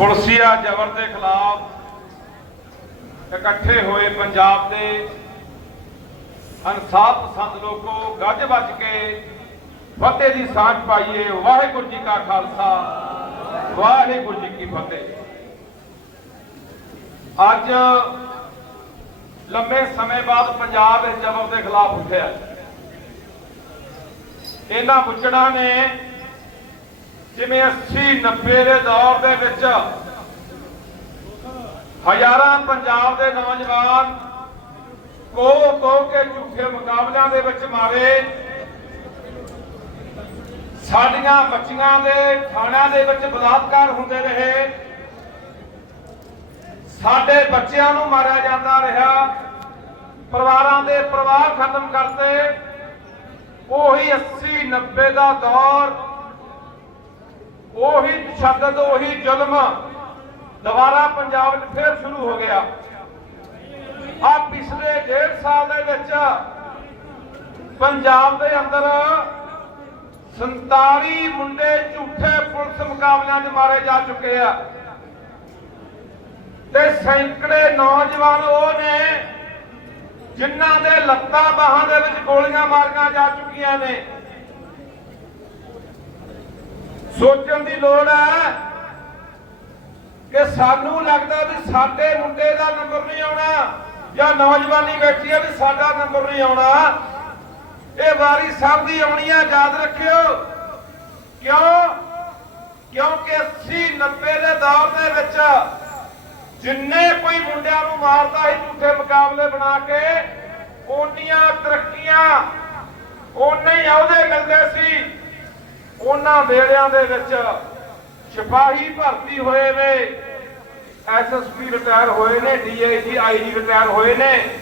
ਪੁਲਸੀਆ ਜ਼ਬਰ ਦੇ ਖਿਲਾਫ ਇਕੱਠੇ ਹੋਏ ਪੰਜਾਬ ਦੇ ਇਨਸਾਫ ਪਸੰਦ ਲੋਕੋ, ਗੱਜ ਵੱਜ ਕੇ ਫਤਿਹ ਦੀ ਸਾਂਝ ਪਾਈਏ। ਵਾਹਿਗੁਰੂ ਜੀ ਕਾ ਖਾਲਸਾ, ਵਾਹਿਗੁਰੂ ਜੀ ਕੀ ਫਤਿਹ। ਅੱਜ ਲੰਬੇ ਸਮੇਂ ਬਾਅਦ ਪੰਜਾਬ ਇਸ ਜ਼ਬਰ ਦੇ ਖਿਲਾਫ ਉੱਠਿਆ। ਇਹਨਾਂ ਬੁੱਚੜਾਂ ਨੇ ਜਿਵੇਂ 80 90 ਦੇ ਦੌਰ ਦੇ ਵਿੱਚ ਹਜ਼ਾਰਾਂ ਪੰਜਾਬ ਦੇ ਨੌਜਵਾਨ ਕੋ ਕੋ ਕੇ ਝੂਠੇ ਮੁਕਾਬਲਿਆਂ ਦੇ ਵਿੱਚ ਮਾਰੇ। ਸਾਡੀਆਂ ਬੱਚੀਆਂ ਦੇ ਥਾਣਿਆਂ ਦੇ ਵਿੱਚ ਬਲਾਤਕਾਰ ਹੁੰਦੇ ਰਹੇ। ਸਾਡੇ ਬੱਚਿਆਂ ਨੂੰ ਮਾਰਿਆ ਜਾਂਦਾ ਰਿਹਾ। ਪਰਿਵਾਰਾਂ ਦੇ ਪਰਿਵਾਰ ਖਤਮ ਕਰਤੇ। ਉਹੀ 80 90 ਦਾ ਦੌਰ ਉਹੀ ਤਸ਼ੱਦਦ ਉਹੀ ਜ਼ੁਲਮ ਦੁਬਾਰਾ ਪੰਜਾਬ ਵਿੱਚ ਫੇਰ ਸ਼ੁਰੂ ਹੋ ਗਿਆ। ਆ ਪਿਛਲੇ ਡੇਢ ਸਾਲ ਦੇ ਵਿੱਚ ਪੰਜਾਬ ਦੇ ਅੰਦਰ 47 ਮੁੰਡੇ ਝੂਠੇ ਪੁਲਿਸ ਮੁਕਾਬਲਿਆਂ 'ਚ ਮਾਰੇ ਜਾ ਚੁੱਕੇ ਆ। ਤੇ ਸੈਂਕੜੇ ਨੌਜਵਾਨ ਉਹ ਨੇ ਜਿਨ੍ਹਾਂ ਦੇ ਲੱਤਾਂ ਬਾਹਾਂ ਦੇ ਵਿੱਚ ਗੋਲੀਆਂ ਮਾਰੀਆਂ ਜਾ ਚੁੱਕੀਆਂ ਨੇ। ਸੋਚਣ ਦੀ ਲੋੜ ਹੈ ਕਿ ਸਾਨੂੰ ਲੱਗਦਾ ਵੀ ਸਾਡੇ ਮੁੰਡੇ ਦਾ ਨੰਬਰ ਨਹੀਂ ਆਉਣਾ ਜਾਂ ਨੌਜਵਾਨੀ ਬੈਠੀ ਹੈ ਵੀ ਸਾਡਾ ਨੰਬਰ ਨਹੀਂ ਆਉਣਾ। ਇਹ ਵਾਰੀ ਸਭ ਦੀ ਆਉਣੀ ਹੈ, ਯਾਦ ਰੱਖਿਓ। ਕਿਉਂ? ਕਿਉਂਕਿ 80 90 ਦੇ ਦੌਰ ਦੇ ਵਿੱਚ ਜਿੰਨੇ ਕੋਈ ਮੁੰਡਿਆਂ ਨੂੰ ਮਾਰਦਾ ਸੀ ਝੂਠੇ ਮੁਕਾਬਲੇ ਬਣਾ ਕੇ, ਓਨੀਆਂ ਤਰੱਕੀਆਂ ਓਨੇ ਹੀ ਅਹੁਦੇ ਮਿਲਦੇ ਸੀ। ਉਹਨਾਂ ਵੇਲਿਆਂ ਦੇ ਵਿੱਚ ਸਿਪਾਹੀ ਭਰਤੀ ਹੋਏ ਨੇ ਐਸਐਸਪੀ ਰਿਟਾਇਰ ਹੋਏ ਨੇ ਡੀਆਈਜੀ ਆਈਜੀ ਰਿਟਾਇਰ ਹੋਏ ਨੇ,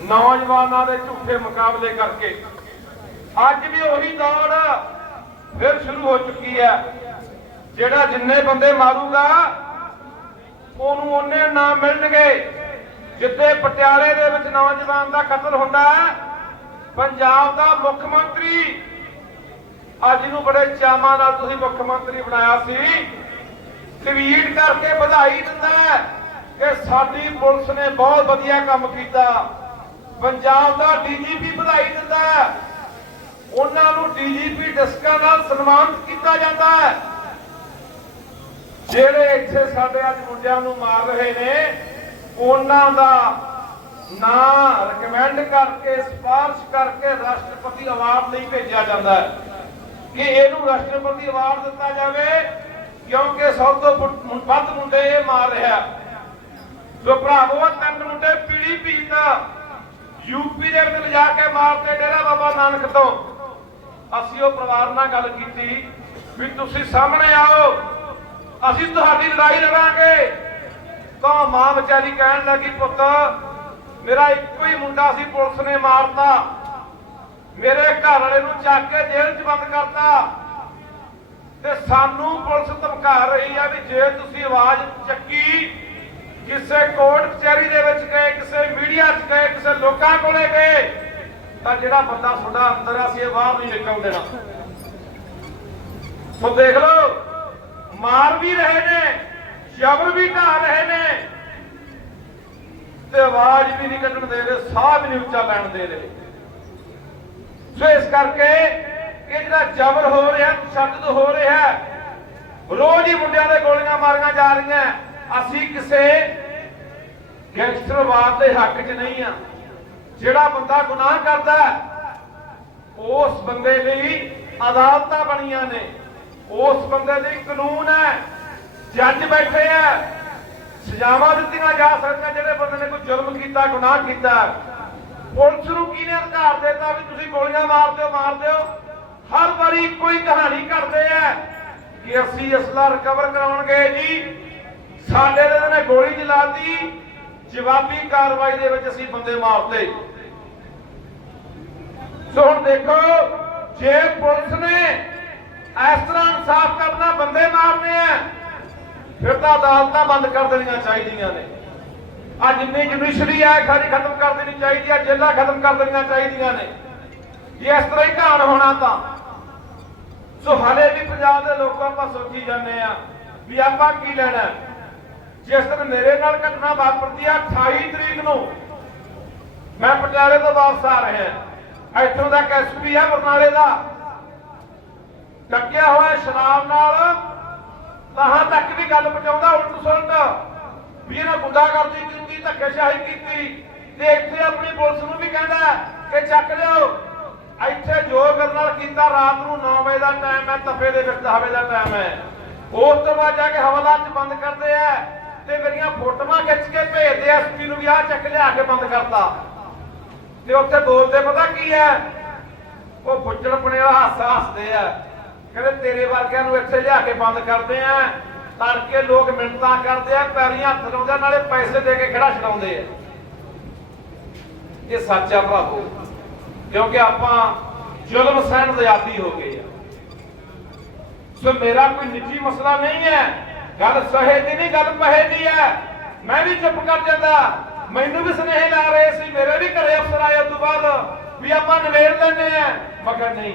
ਨੌਜਵਾਨਾਂ ਦੇ ਝੂਠੇ ਮੁਕਾਬਲੇ ਕਰਕੇ। ਅੱਜ ਵੀ ਉਹੀ ਦੌੜ ਫਿਰ ਸ਼ੁਰੂ ਹੋ ਚੁੱਕੀ ਹੈ। ਜਿਹੜਾ ਜਿੰਨੇ ਬੰਦੇ ਮਾਰੂਗਾ, ਉਹਨੂੰ ਉਹਨੇ ਨਾਮ ਮਿਲਣਗੇ। ਜਿੱਥੇ ਪਟਿਆਲੇ ਦੇ ਵਿੱਚ ਨੌਜਵਾਨ ਦਾ ਕਤਲ ਹੁੰਦਾ ਹੈ ਪੰਜਾਬ ਦਾ ਮੁੱਖ ਮੰਤਰੀ ਅੱਜ ਨੂੰ ਬੜੇ ਚਾਵਾਂ ਨਾਲ ਤੁਸੀਂ ਮੁੱਖ ਮੰਤਰੀ ਬਣਾਇਆ ਸੀ। ਟਵੀਟ ਕਰਕੇ ਵਧਾਈ ਦਿੰਦਾ ਕਿ ਸਾਡੀ ਪੁਲਿਸ ਨੇ ਬਹੁਤ ਵਧੀਆ ਕੰਮ ਕੀਤਾ। ਪੰਜਾਬ ਦਾ ਡੀਜੀਪੀ ਵਧਾਈ ਦਿੰਦਾ ਉਹਨਾਂ ਨੂੰ ਡੀਜੀਪੀ ਡਿਸਕਾਂ ਨਾਲ ਸਨਮਾਨਿਤ ਕੀਤਾ ਜਾਂਦਾ ਹੈ। ਜਿਹੜੇ ਇੱਥੇ ਸਾਡੇ ਅੱਜ ਮੁੰਡਿਆਂ ਨੂੰ ਮਾਰ ਰਹੇ ਨੇ, ਉਹਨਾਂ ਦਾ ਨਾਂ ਰეკਮੈਂਡ ਕਰਕੇ, ਸਿਫਾਰਿਸ਼ ਕਰਕੇ ਰਾਸ਼ਟਰਪਤੀ ਅਵਾਰਡ ਲਈ ਭੇਜਿਆ ਜਾਂਦਾ ਹੈ। ਕਿ ਇਹਨੂੰ ਰਾਸ਼ਟਰਪਤੀ ਅਵਾਰਡ ਦਿੱਤਾ ਜਾਵੇ, ਕਿਉਂਕਿ ਸਭ ਤੋਂ ਵੱਧ ਮੁੰਡੇ ਇਹ ਮਾਰ ਰਿਹਾ। ਸੋ ਭਰਾਵੋ ਤਿੰਨ ਮੁੰਡੇ ਪੀੜੀ ਪੀਤ ਯੂਪੀ ਦੇ ਵਿੱਚ ਲਿਜਾ ਕੇ ਮਾਰਤੇ ਡੇਰਾ ਬਾਬਾ ਨਾਨਕ ਤੋਂ। ਅਸੀਂ ਉਹ ਪਰਿਵਾਰ ਨਾਲ ਗੱਲ ਕੀਤੀ ਵੀ ਤੁਸੀਂ ਸਾਹਮਣੇ ਆਓ, ਅਸੀਂ ਤੁਹਾਡੀ ਲੜਾਈ ਲੜਾਂਗੇ। ਤਾਂ ਮਾਂ ਵਿਚਾਰੀ ਕਹਿਣ ਲੱਗੀ, ਪੁੱਤ, ਮੇਰਾ ਇੱਕੋ ਹੀ ਮੁੰਡਾ ਸੀ, ਪੁਲਿਸ ਨੇ ਮਾਰਤਾ। ਮੇਰੇ ਘਰ ਵਾਲੇ ਨੂੰ ਚੱਕ ਕੇ ਜੇਲ੍ਹ 'ਚ ਬੰਦ ਕਰਤਾ। ਤੇ ਸਾਨੂੰ ਪੁਲਿਸ ਧਮਕਾ ਰਹੀ ਆ ਵੀ ਜੇ ਤੁਸੀਂ ਆਵਾਜ਼ ਚੱਕੀ, ਕਿਸੇ ਕੋਰਟ ਕਚਹਿਰੀ ਦੇ ਵਿੱਚ ਗਏ, ਕਿਸੇ ਮੀਡੀਆ 'ਚ ਗਏ, ਕਿਸੇ ਲੋਕਾਂ ਕੋਲੇ ਗਏ, ਤਾਂ ਜਿਹੜਾ ਬੰਦਾ ਤੁਹਾਡਾ ਅੰਦਰ ਆ ਸੀ ਇਹ ਬਾਹਰ ਨਹੀਂ ਨਿਕਲ ਦੇਣਾ। ਸੋ ਦੇਖ ਲਓ, ਮਾਰ ਵੀ ਰਹੇ ਨੇ ਜ਼ਬਰ ਵੀ ਢਾ ਰਹੇ ਨੇ, ਤੇ ਆਵਾਜ਼ ਵੀ ਨਹੀਂ ਕੱਢਣ ਦੇ ਰਹੇ, ਸਾਹ ਵੀ ਨਹੀਂ ਉੱਚਾ ਲੈਣ ਦੇ ਰਹੇ। ਸੋ ਇਸ ਕਰਕੇ ਇਹ ਜਿਹੜਾ ਜ਼ਬਰ ਹੋ ਰਿਹਾ, ਤਸ਼ੱਦਦ ਹੋ ਰਿਹਾ ਰੋਜ਼ ਹੀ ਮੁੰਡਿਆਂ ਦੇ ਗੋਲੀਆਂ ਮਾਰੀਆਂ ਜਾ ਰਹੀਆਂ ਅਸੀਂ ਕਿਸੇ ਗੈਂਗਸਟਰਵਾਦ ਦੇ ਹੱਕ 'ਚ ਨਹੀਂ ਆ ਜਿਹੜਾ ਬੰਦਾ ਗੁਨਾਹ ਕਰਦਾ ਉਸ ਬੰਦੇ ਲਈ ਅਦਾਲਤਾਂ ਬਣੀਆਂ ਨੇ। ਉਸ ਬੰਦੇ ਲਈ ਕਾਨੂੰਨ ਹੈ, ਜੱਜ ਬੈਠੇ ਆ ਸਜ਼ਾਵਾਂ ਦਿੱਤੀਆਂ ਜਾ ਸਕਦੀਆਂ ਜਿਹੜੇ ਬੰਦੇ ਨੇ ਕੋਈ ਜ਼ੁਲਮ ਕੀਤਾ, ਗੁਨਾਹ ਕੀਤਾ। ਪੁਲਿਸ ਨੂੰ ਕਿਹਨੇ ਅਧਿਕਾਰ ਦਿੱਤਾ ਵੀ ਤੁਸੀਂ ਗੋਲੀਆਂ ਮਾਰ ਦਿਓ ਮਾਰ ਦਿਓ ਹਰ ਵਾਰੀ ਕੋਈ ਕਹਾਣੀ ਕਰਦੇ ਆ ਕਿ ਅਸੀਂ ਅਸਲਾ ਰਿਕਵਰ ਕਰਾਉਣ ਜੀ। ਸਾਡੇ ਦੇ ਨੇ ਗੋਲੀ ਚਲਾਤੀ, ਜਵਾਬੀ ਕਾਰਵਾਈ ਦੇ ਵਿੱਚ ਅਸੀਂ ਬੰਦੇ ਮਾਰਦੇ ਸੋ ਹੁਣ ਦੇਖੋ, ਜੇ ਪੁਲਿਸ ਨੇ ਇਸ ਤਰ੍ਹਾਂ ਇਨਸਾਫ ਕਰਨਾ, ਬੰਦੇ ਮਾਰਨੇ ਆ, ਫਿਰ ਤਾਂ ਅਦਾਲਤਾਂ ਬੰਦ ਕਰ ਦੇਣੀਆਂ ਚਾਹੀਦੀਆਂ ਨੇ। ਆ ਜਿੰਨੀ ਜੁਡੀਸ਼ਰੀ ਹੈ ਸਾਰੀ ਖਤਮ ਕਰ ਦੇਣੀ ਚਾਹੀਦੀ ਹੈ ਜੇਲ੍ਹਾਂ ਖਤਮ ਕਰ ਦੇਣੀਆਂ ਚਾਹੀਦੀਆਂ ਨੇ। ਜੇ ਇਸ ਤਰ੍ਹਾਂ ਹੀ ਕਹਾਣ ਹੋਣਾ ਤਾਂ ਸੋ ਹਾਲੇ ਵੀ ਪੰਜਾਬ ਦੇ ਲੋਕਾਂ ਆਪਾਂ ਸੋਚੀ ਜਾਂਦੇ ਆ ਵੀ ਆਪਾਂ ਕੀ ਲੈਣਾ। ਜਿਸ ਦਿਨ ਮੇਰੇ ਨਾਲ ਘਟਨਾ ਵਾਪਰਦੀ ਆ 28 ਤਰੀਕ ਨੂੰ, ਮੈਂ ਪਟਿਆਲੇ ਤੋਂ ਵਾਪਸ ਆ ਰਿਹਾ। ਇੱਥੋਂ ਦਾ ਐਸਪੀ ਆ, ਬਰਨਾਲੇ ਦਾ। ਟੱਕਿਆ ਹੋਇਆ ਸ਼ਰਾਬ ਨਾਲ ਤਾਹਾਂ ਤੱਕ ਵੀ ਗੱਲ ਪਹੁੰਚਾਉਂਦਾ ਉਲਟ ਸੁਲਟ ਵੀ ਇਹਨਾਂ ਗੁੰਡਾਗਰਦੀ ਕੀਤੀ, ਧੱਕੇਸ਼ਾਹੀ ਕੀਤੀ ਤੇ ਇੱਥੇ ਆਪਣੀ ਪੁਲਿਸ ਨੂੰ ਵੀ ਕਹਿੰਦਾ ਕਿ ਚੱਕ ਲਿਓ। ਇੱਥੇ ਜੋ ਮੇਰੇ ਨਾਲ ਕੀਤਾ ਰਾਤ ਨੂੰ 9 ਵਜੇ ਦਾ ਟਾਈਮ ਹੈ ਤਫੇ ਦੇ ਵਿੱਚ ਹਵੇ ਦਾ ਟਾਈਮ ਹੈ। ਉਸ ਤੋਂ ਬਾਅਦ ਜਾ ਕੇ ਹਵਾਲਾ ਚ ਬੰਦ ਕਰਦੇ ਆ ਤੇ ਮੇਰੀਆਂ ਫੋਟੋਆਂ ਖਿੱਚ ਕੇ ਭੇਜਦੇ ਐਸਪੀ ਨੂੰ ਵੀ ਆਹ ਚੱਕ ਲਿਆ ਕੇ ਬੰਦ ਕਰਤਾ। ਤੇ ਉੱਥੇ ਬੋਲਦੇ ਪਤਾ ਕੀ ਹੈ? ਉਹ ਬੁੱਝਣਪਣੇ ਵਾਲਾ ਹਾਸਾ ਹੱਸਦੇ ਆ। ਕਹਿੰਦੇ ਤੇਰੇ ਵਰਗਿਆਂ ਨੂੰ ਇੱਥੇ ਲਿਆ ਕੇ ਬੰਦ ਕਰਦੇ ਆ। ਤੜਕੇ ਲੋਕ ਮਿੰਟਾਂ ਕਰਦੇ ਆ, ਪੈਰੀਂ ਹੱਥ ਲਾਉਂਦੇ ਨਾਲੇ ਪੈਸੇ ਦੇ ਕੇ ਖੜਾ ਛਡਾਉਂਦੇ ਆ। ਇਹ ਸੱਚ ਆ ਭਰਾਵੋ ਕਿਉਂਕਿ ਆਪਾਂ ਜ਼ੁਲਮ ਸਹਿਣ ਦੇ ਆਦੀ ਹੋ ਗਏ ਆ। ਸੋ ਮੇਰਾ ਕੋਈ ਨਿੱਜੀ ਮਸਲਾ ਨਹੀਂ ਹੈ, ਗੱਲ ਸਹੇ ਦੀ ਨਹੀਂ, ਗੱਲ ਪਹੇ ਦੀ ਹੈ। ਮੈਂ ਵੀ ਚੁੱਪ ਕਰ ਜਾਂਦਾ, ਮੈਨੂੰ ਵੀ ਸੁਨੇਹੇ ਲਾ ਰਹੇ ਸੀ, ਮੇਰੇ ਵੀ ਘਰੇ ਅਫਸਰ ਆਏ ਉਸ ਤੋਂ ਬਾਅਦ ਵੀ ਆਪਾਂ ਨਵੇੜ ਲੈਣੇ ਆ। ਮਗਰ ਨਹੀਂ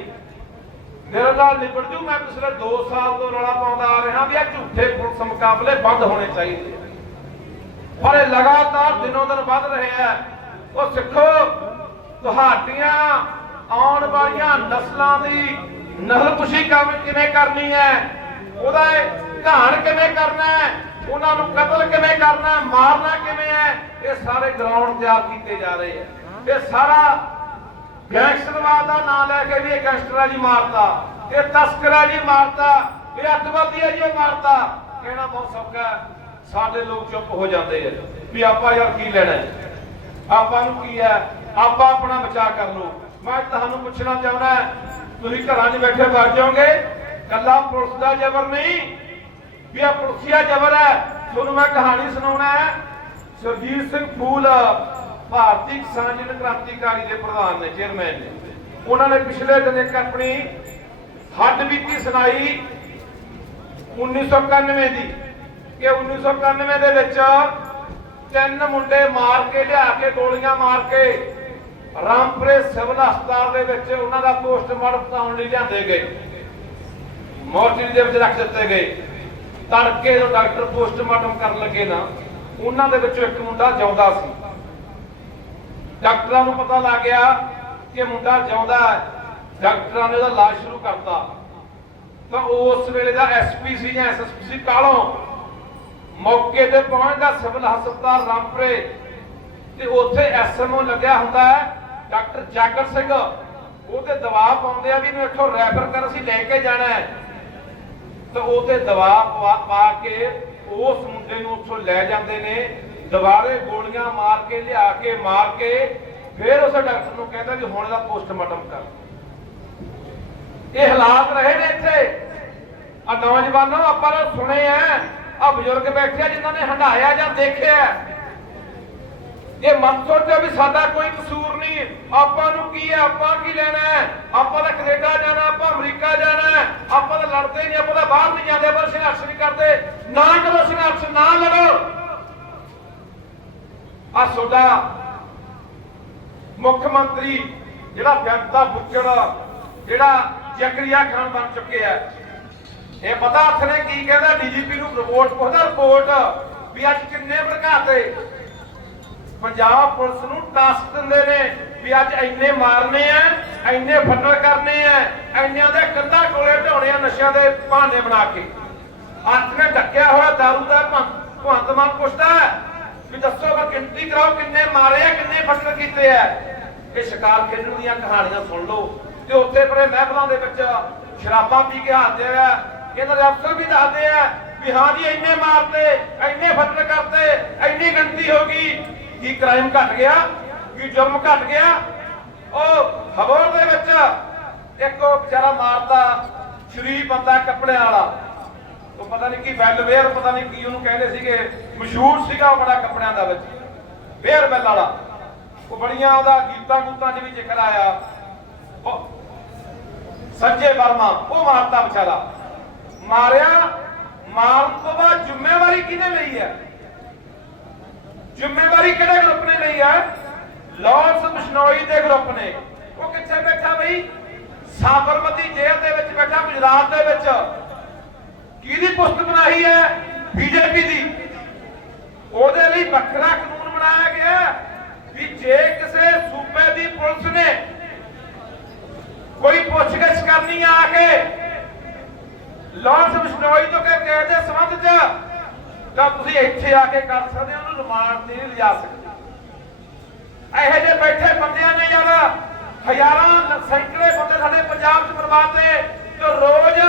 ਮੇਰੇ ਨਾਲ ਨਿਬੜ ਜੂ, ਮੈਂ ਪਿਛਲੇ 2 ਸਾਲ ਤੋਂ ਰੌਲਾ ਪਾਉਂਦਾ ਆ ਰਿਹਾ ਵੀ ਇਹ ਝੂਠੇ ਪੁਲਿਸ ਮੁਕਾਬਲੇ ਬੰਦ ਹੋਣੇ ਚਾਹੀਦੇ ਪਰ ਇਹ ਲਗਾਤਾਰ ਦਿਨੋਂ ਦਿਨ ਵੱਧ ਰਹੇ ਆ। ਉਹ ਸਿੱਖੋ, ਤੁਹਾਡੀਆਂ ਆਉਣ ਵਾਲੀਆਂ ਨਸਲਾਂ ਦੀ ਨਸਲ ਕੰਮ ਕਿਵੇਂ ਕਰਨੀ ਹੈ? ਉਹਦਾ ਇਹ ਘਾਣ ਕਿਵੇਂ ਕਰਨਾ ਹੈ? ਉਹਨਾਂ ਨੂੰ ਕਤਲ ਕਿਵੇਂ ਕਰਨਾ ਮਾਰਨਾ ਕਿਵੇਂ ਹੈ? ਇਹ ਸਾਰੇ ਗਰਾਊਂਡ ਤਿਆਰ ਕੀਤੇ ਜਾ ਰਹੇ ਆ। ਇਹ ਸਾਰਾ ਗੈਂਗਸਟਰਵਾਦ ਦਾ ਨਾਮ ਲੈ ਕੇ ਵੀ ਇਹ ਗੈਂਗਸਟਰਾਂ ਜੀ ਮਾਰਤਾ, ਇਹ ਤਸਕਰਾਂ ਜੀ ਮਾਰਤਾ, ਇਹ ਅੱਤਵਾਦੀ ਜੀ ਇਹ ਕਹਿਣਾ ਬਹੁਤ ਸੌਖਾ ਸਾਡੇ ਲੋਕ ਚੁੱਪ ਹੋ ਜਾਂਦੇ ਆ ਵੀ ਆਪਾਂ ਯਾਰ ਕੀ ਲੈਣਾ ਆਪਾਂ ਨੂੰ ਕੀ ਹੈ? ਆਪਾਂ ਆਪਣਾ ਬਚਾਅ ਕਰ ਲੋ ਮੈਂ ਤੁਹਾਨੂੰ ਪੁੱਛਣਾ ਚਾਹੁੰਦਾ ਤੁਸੀਂ ਘਰਾਂ 'ਚ ਬੈਠੇ ਮਰ ਜਾਓਗੇ? ਕੱਲਾ ਪੁਲਿਸ ਦਾ ਜ਼ਬਰ ਨਹੀਂ, ਵੀ ਆ ਪੁਲਿਸੀਆ ਜ਼ਬਰ ਹੈ। ਤੁਹਾਨੂੰ ਮੈਂ ਕਹਾਣੀ ਸੁਣਾਉਣਾ ਹੈ, ਸਰਜੀਤ ਸਿੰਘ ਫੂਲ ਭਾਰਤੀ ਕਿਸਾਨ ਯੂਨੀਅਨ ਕ੍ਰਾਂਤੀਕਾਰੀ ਦੇ ਪ੍ਰਧਾਨ ਨੇ, ਚੇਅਰਮੈਨ ਨੇ। ਉਹਨਾਂ ਨੇ ਪਿਛਲੇ ਦਿਨ ਇੱਕ ਆਪਣੀ ਹੱਡ ਬੀਤੀ ਸੁਣਾਈ 1991 ਦੀ ਕਿ 1991 ਦੇ ਵਿੱਚ ਤਿੰਨ ਮੁੰਡੇ ਮਾਰ ਕੇ, ਲਿਆ ਕੇ, ਗੋਲੀਆਂ ਮਾਰ ਕੇ ਰਾਮਪੁਰੇ ਸਿਵਲ ਹਸਪਤਾਲ ਦੇ ਵਿੱਚ ਉਹਨਾਂ ਦਾ ਪੋਸਟਮਾਰਟਮ ਕਰਾਉਣ ਲਈ ਲਿਆਂਦੇ ਗਏ। ਮੋਰਚਰੀ ਦੇ ਵਿੱਚ ਰੱਖ ਦਿੱਤੇ ਗਏ। ਤੜਕੇ ਜਦੋਂ ਡਾਕਟਰ ਪੋਸਟਮਾਰਟਮ ਕਰਨ ਲੱਗੇ ਨਾ, ਉਹਨਾਂ ਦੇ ਵਿੱਚੋਂ ਇੱਕ ਮੁੰਡਾ ਜਿਉਂਦਾ ਸੀ। ਡਾਕਟਰਾਂ ਨੂੰ ਪਤਾ ਲੱਗ ਗਿਆ ਕਿ ਮੁੰਡਾ ਜਿਉਂਦਾ ਹੈ। ਡਾਕਟਰਾਂ ਨੇ ਉਹਦਾ ਇਲਾਜ ਸ਼ੁਰੂ ਕਰਤਾ। ਤਾਂ ਉਸ ਵੇਲੇ ਦਾ ਐਸਪੀ ਸੀ ਜਾਂ ਐਸਐਸਪੀ ਸੀ ਕਾਲੋਂ ਮੌਕੇ ਤੇ ਪਹੁੰਚਦਾ ਸਿਵਲ ਹਸਪਤਾਲ ਰਾਮਪੁਰੇ। ਤੇ ਉੱਥੇ ਐਸਐਮਓ ਲੱਗਿਆ ਹੁੰਦਾ ਹੈ, ਡਾਕਟਰ ਜਾਗਰ ਸਿੰਘ। ਉਹਦੇ ਦਬਾਅ ਪਾਉਂਦੇ ਆ ਵੀ ਇਹਨੂੰ ਇੱਥੋਂ ਰੈਫਰ ਕਰ, ਅਸੀਂ ਲੈ ਕੇ ਜਾਣਾ ਹੈ। ਤਾਂ ਉਹਤੇ ਦਬਾਅ ਪਵਾ- ਪਾ ਕੇ ਉਸ ਮੁੰਡੇ ਨੂੰ ਉੱਥੋਂ ਲੈ ਜਾਂਦੇ ਨੇ। ਦੁਬਾਰੇ ਗੋਲੀਆਂ ਮਾਰ ਕੇ, ਲਿਆ ਕੇ, ਮਾਰ ਕੇ ਫਿਰ ਉਸ ਡਾਕਟਰ ਨੂੰ ਕਹਿੰਦਾ ਵੀ ਹੁਣ ਇਹਦਾ ਪੋਸਟਮਾਰਟਮ ਕਰ। ਇਹ ਹਾਲਾਤ ਰਹੇ ਨੇ ਇੱਥੇ। ਆ ਨੌਜਵਾਨੋ, ਆਪਾਂ ਨੇ ਸੁਣੇ ਆ। ਆ ਬਜ਼ੁਰਗ ਬੈਠੇ ਆ ਜਿਨ੍ਹਾਂ ਨੇ ਹੰਡਾਇਆ ਜਾਂ ਦੇਖਿਆ। ਇਹ ਮਨ ਸੋਚੋ ਵੀ ਸਾਡਾ ਕੋਈ ਕਸੂਰ ਨਹੀਂ। ਆਪਾਂ ਨੂੰ ਕੀ ਹੈ ਆਪਾਂ ਕੀ ਲੈਣਾ? ਹੈ ਆਪਾਂ ਤਾਂ ਕੈਨੇਡਾ ਜਾਣਾ, ਆਪਾਂ ਅਮਰੀਕਾ ਜਾਣਾ। ਆਪਾਂ ਤਾਂ ਲੜਦੇ ਨਹੀਂ, ਆਪਾਂ ਤਾਂ ਬਾਹਰ ਨਹੀਂ ਜਾਂਦੇ ਪਰ ਸੰਘਰਸ਼ ਨਹੀਂ ਕਰਦੇ। ਨਾ ਕਰੋ ਸੰਘਰਸ਼, ਨਾ ਲੜੋ। ਆ ਤੁਹਾਡਾ ਮੁੱਖ ਮੰਤਰੀ ਜਿਹੜਾ ਜਨਤਾ ਬੁੱਚੜ, ਜਿਹੜਾ ਜ਼ਕਰੀਆ ਖਾਨ ਬਣ ਚੁੱਕਿਆ ਇਹ ਪਤਾ ਹੱਥ ਕੀ ਕਹਿੰਦਾ? ਡੀਜੀਪੀ ਨੂੰ ਰਿਪੋਰਟ ਪੁੱਛਦਾ ਰਿਪੋਰਟ ਵੀ ਅੱਜ ਕਿੰਨੇ ਭੜਕਾਤੇ ਪੰਜਾਬ ਪੁਲਿਸ ਨੂੰ ਟਾਸਕ ਦਿੰਦੇ ਨੇ ਵੀ ਅੱਜ ਇੰਨੇ ਮਾਰਨੇ ਆ, ਇੰਨੇ ਫੱਟੜ ਕਰਨੇ ਆ, ਇੰਨਿਆਂ ਦੇ ਕੰਧਾਂ ਕੋਲੇ ਢਾਉਣੇ ਆ ਨਸ਼ਿਆਂ ਦੇ ਬਹਾਨੇ ਬਣਾ ਕੇ। ਹੱਥ ਨੇ ਢੱਕਿਆ ਹੋਇਆ ਦਾਰੂ ਦਾ ਭੰਤ ਮਾਨ ਪੁੱਛਦਾ ਵੀ ਦੱਸੋ ਮੈਂ ਗਿਣਤੀ ਕਰਾਓ ਕਿੰਨੇ ਮਾਰੇ ਆ, ਕਿੰਨੇ ਫੱਟੜ ਕੀਤੇ ਆ। ਇਹ ਸ਼ਿਕਾਰ ਖੇਡੂ ਦੀਆਂ ਕਹਾਣੀਆਂ ਸੁਣ ਲਓ। ਤੇ ਉੱਥੇ ਪਰੇ ਮਹਿਫਲਾਂ ਦੇ ਵਿੱਚ ਸ਼ਰਾਬਾਂ ਪੀ ਕੇ ਹੱਸਦੇ ਆ। ਇਹਨਾਂ ਦੇ ਅਫਸਰ ਵੀ ਦੱਸਦੇ ਆ ਵੀ ਹਾਂ ਜੀ, ਇੰਨੇ ਮਾਰਤੇ, ਇੰਨੇ ਫੱਟੜ ਕਰਤੇ, ਇੰਨੀ ਗਿਣਤੀ ਹੋ ਗਈ। ਕੀ ਕ੍ਰਾਈਮ ਘਟ ਗਿਆ? ਕੀ ਜੁਰਮ ਘਟ ਗਿਆ? ਉਹ ਖਬਰ ਦੇ ਵਿੱਚ ਇੱਕ ਉਹ ਵਿਚਾਰਾ ਮਾਰਦਾ, ਸ਼ਰੀਫ ਬੰਦਾ ਕੱਪੜਿਆਂ ਵਾਲਾ। ਉਹ ਪਤਾ ਨਹੀਂ ਕੀ ਵੈਲਵੇਅਰ ਪਤਾ ਨਹੀਂ ਕੀ ਉਹਨੂੰ ਕਹਿੰਦੇ ਸੀਗੇ। ਮਸ਼ਹੂਰ ਸੀਗਾ ਉਹ ਬੜਾ ਕੱਪੜਿਆਂ ਦਾ ਵਿੱਚ ਵੇਅਰ ਬੈਲ ਵਾਲਾ। ਉਹ ਬੜੀਆਂ ਉਹਦਾ ਗੀਤਾਂ ਗੂਤਾਂ 'ਚ ਵੀ ਜ਼ਿਕਰ ਆਇਆ। ਸੰਜੇ ਵਰਮਾ, ਉਹ ਮਾਰਦਾ ਵਿਚਾਰਾ। ਮਾਰਿਆ, ਮਾਰਨ ਤੋਂ ਬਾਅਦ ਜ਼ਿੰਮੇਵਾਰੀ ਕਿਹਨੇ ਲਈ ਹੈ? ਜ਼ਿੰਮੇਵਾਰੀ ਕਿਹੜੇ ਗਰੁੱਪ ਨੇ ਲਈ ਹੈ? ਲਾਰੈਂਸ ਬਿਸ਼ਨੋਈ ਦੇ ਗਰੁੱਪ ਨੇ। ਉਹ ਕਿੱਥੇ ਬੈਠਾ ਬਈ? ਸਾਬਰਮਤੀ ਜੇਲ੍ਹ ਦੇ ਵਿੱਚ ਬੈਠਾ, ਗੁਜਰਾਤ ਦੇ ਵਿੱਚ। ਕਿਹਦੀ ਪੁਸਤਕ ਬਣਾਈ ਹੈ? ਬੀਜੇਪੀ ਦੀ। ਉਹਦੇ ਲਈ ਵੱਖਰਾ ਕਾਨੂੰਨ ਬਣਾਇਆ ਗਿਆ ਵੀ ਜੇ ਕਿਸੇ ਸੂਬੇ ਦੀ ਪੁਲਿਸ ਨੇ ਕੋਈ ਪੁੱਛਗਿੱਛ ਕਰਨੀ ਆ ਕੇ ਲਾਂਸ ਬਿਸ਼ਨੋਈ ਤੋਂ ਕਿ ਕੇਸ ਦੇ ਸੰਬੰਧ 'ਚ, ਤਾਂ ਤੁਸੀਂ ਇੱਥੇ ਆ ਕੇ ਕਰ ਸਕਦੇ ਹੋ, ਉਹਨੂੰ ਰਿਮਾਂਡ ਤੇ ਨਹੀਂ ਲਿਜਾ ਸਕਦੇ। ਇਹੋ ਜਿਹੇ ਬੈਠੇ ਬੰਦਿਆਂ ਨੇ ਯਾਰ, ਹਜ਼ਾਰਾਂ ਸੈਂਕੜੇ ਬੰਦੇ ਸਾਡੇ ਪੰਜਾਬ 'ਚ ਬਰਬਾਦ ਨੇ ਜੋ ਰੋਜ਼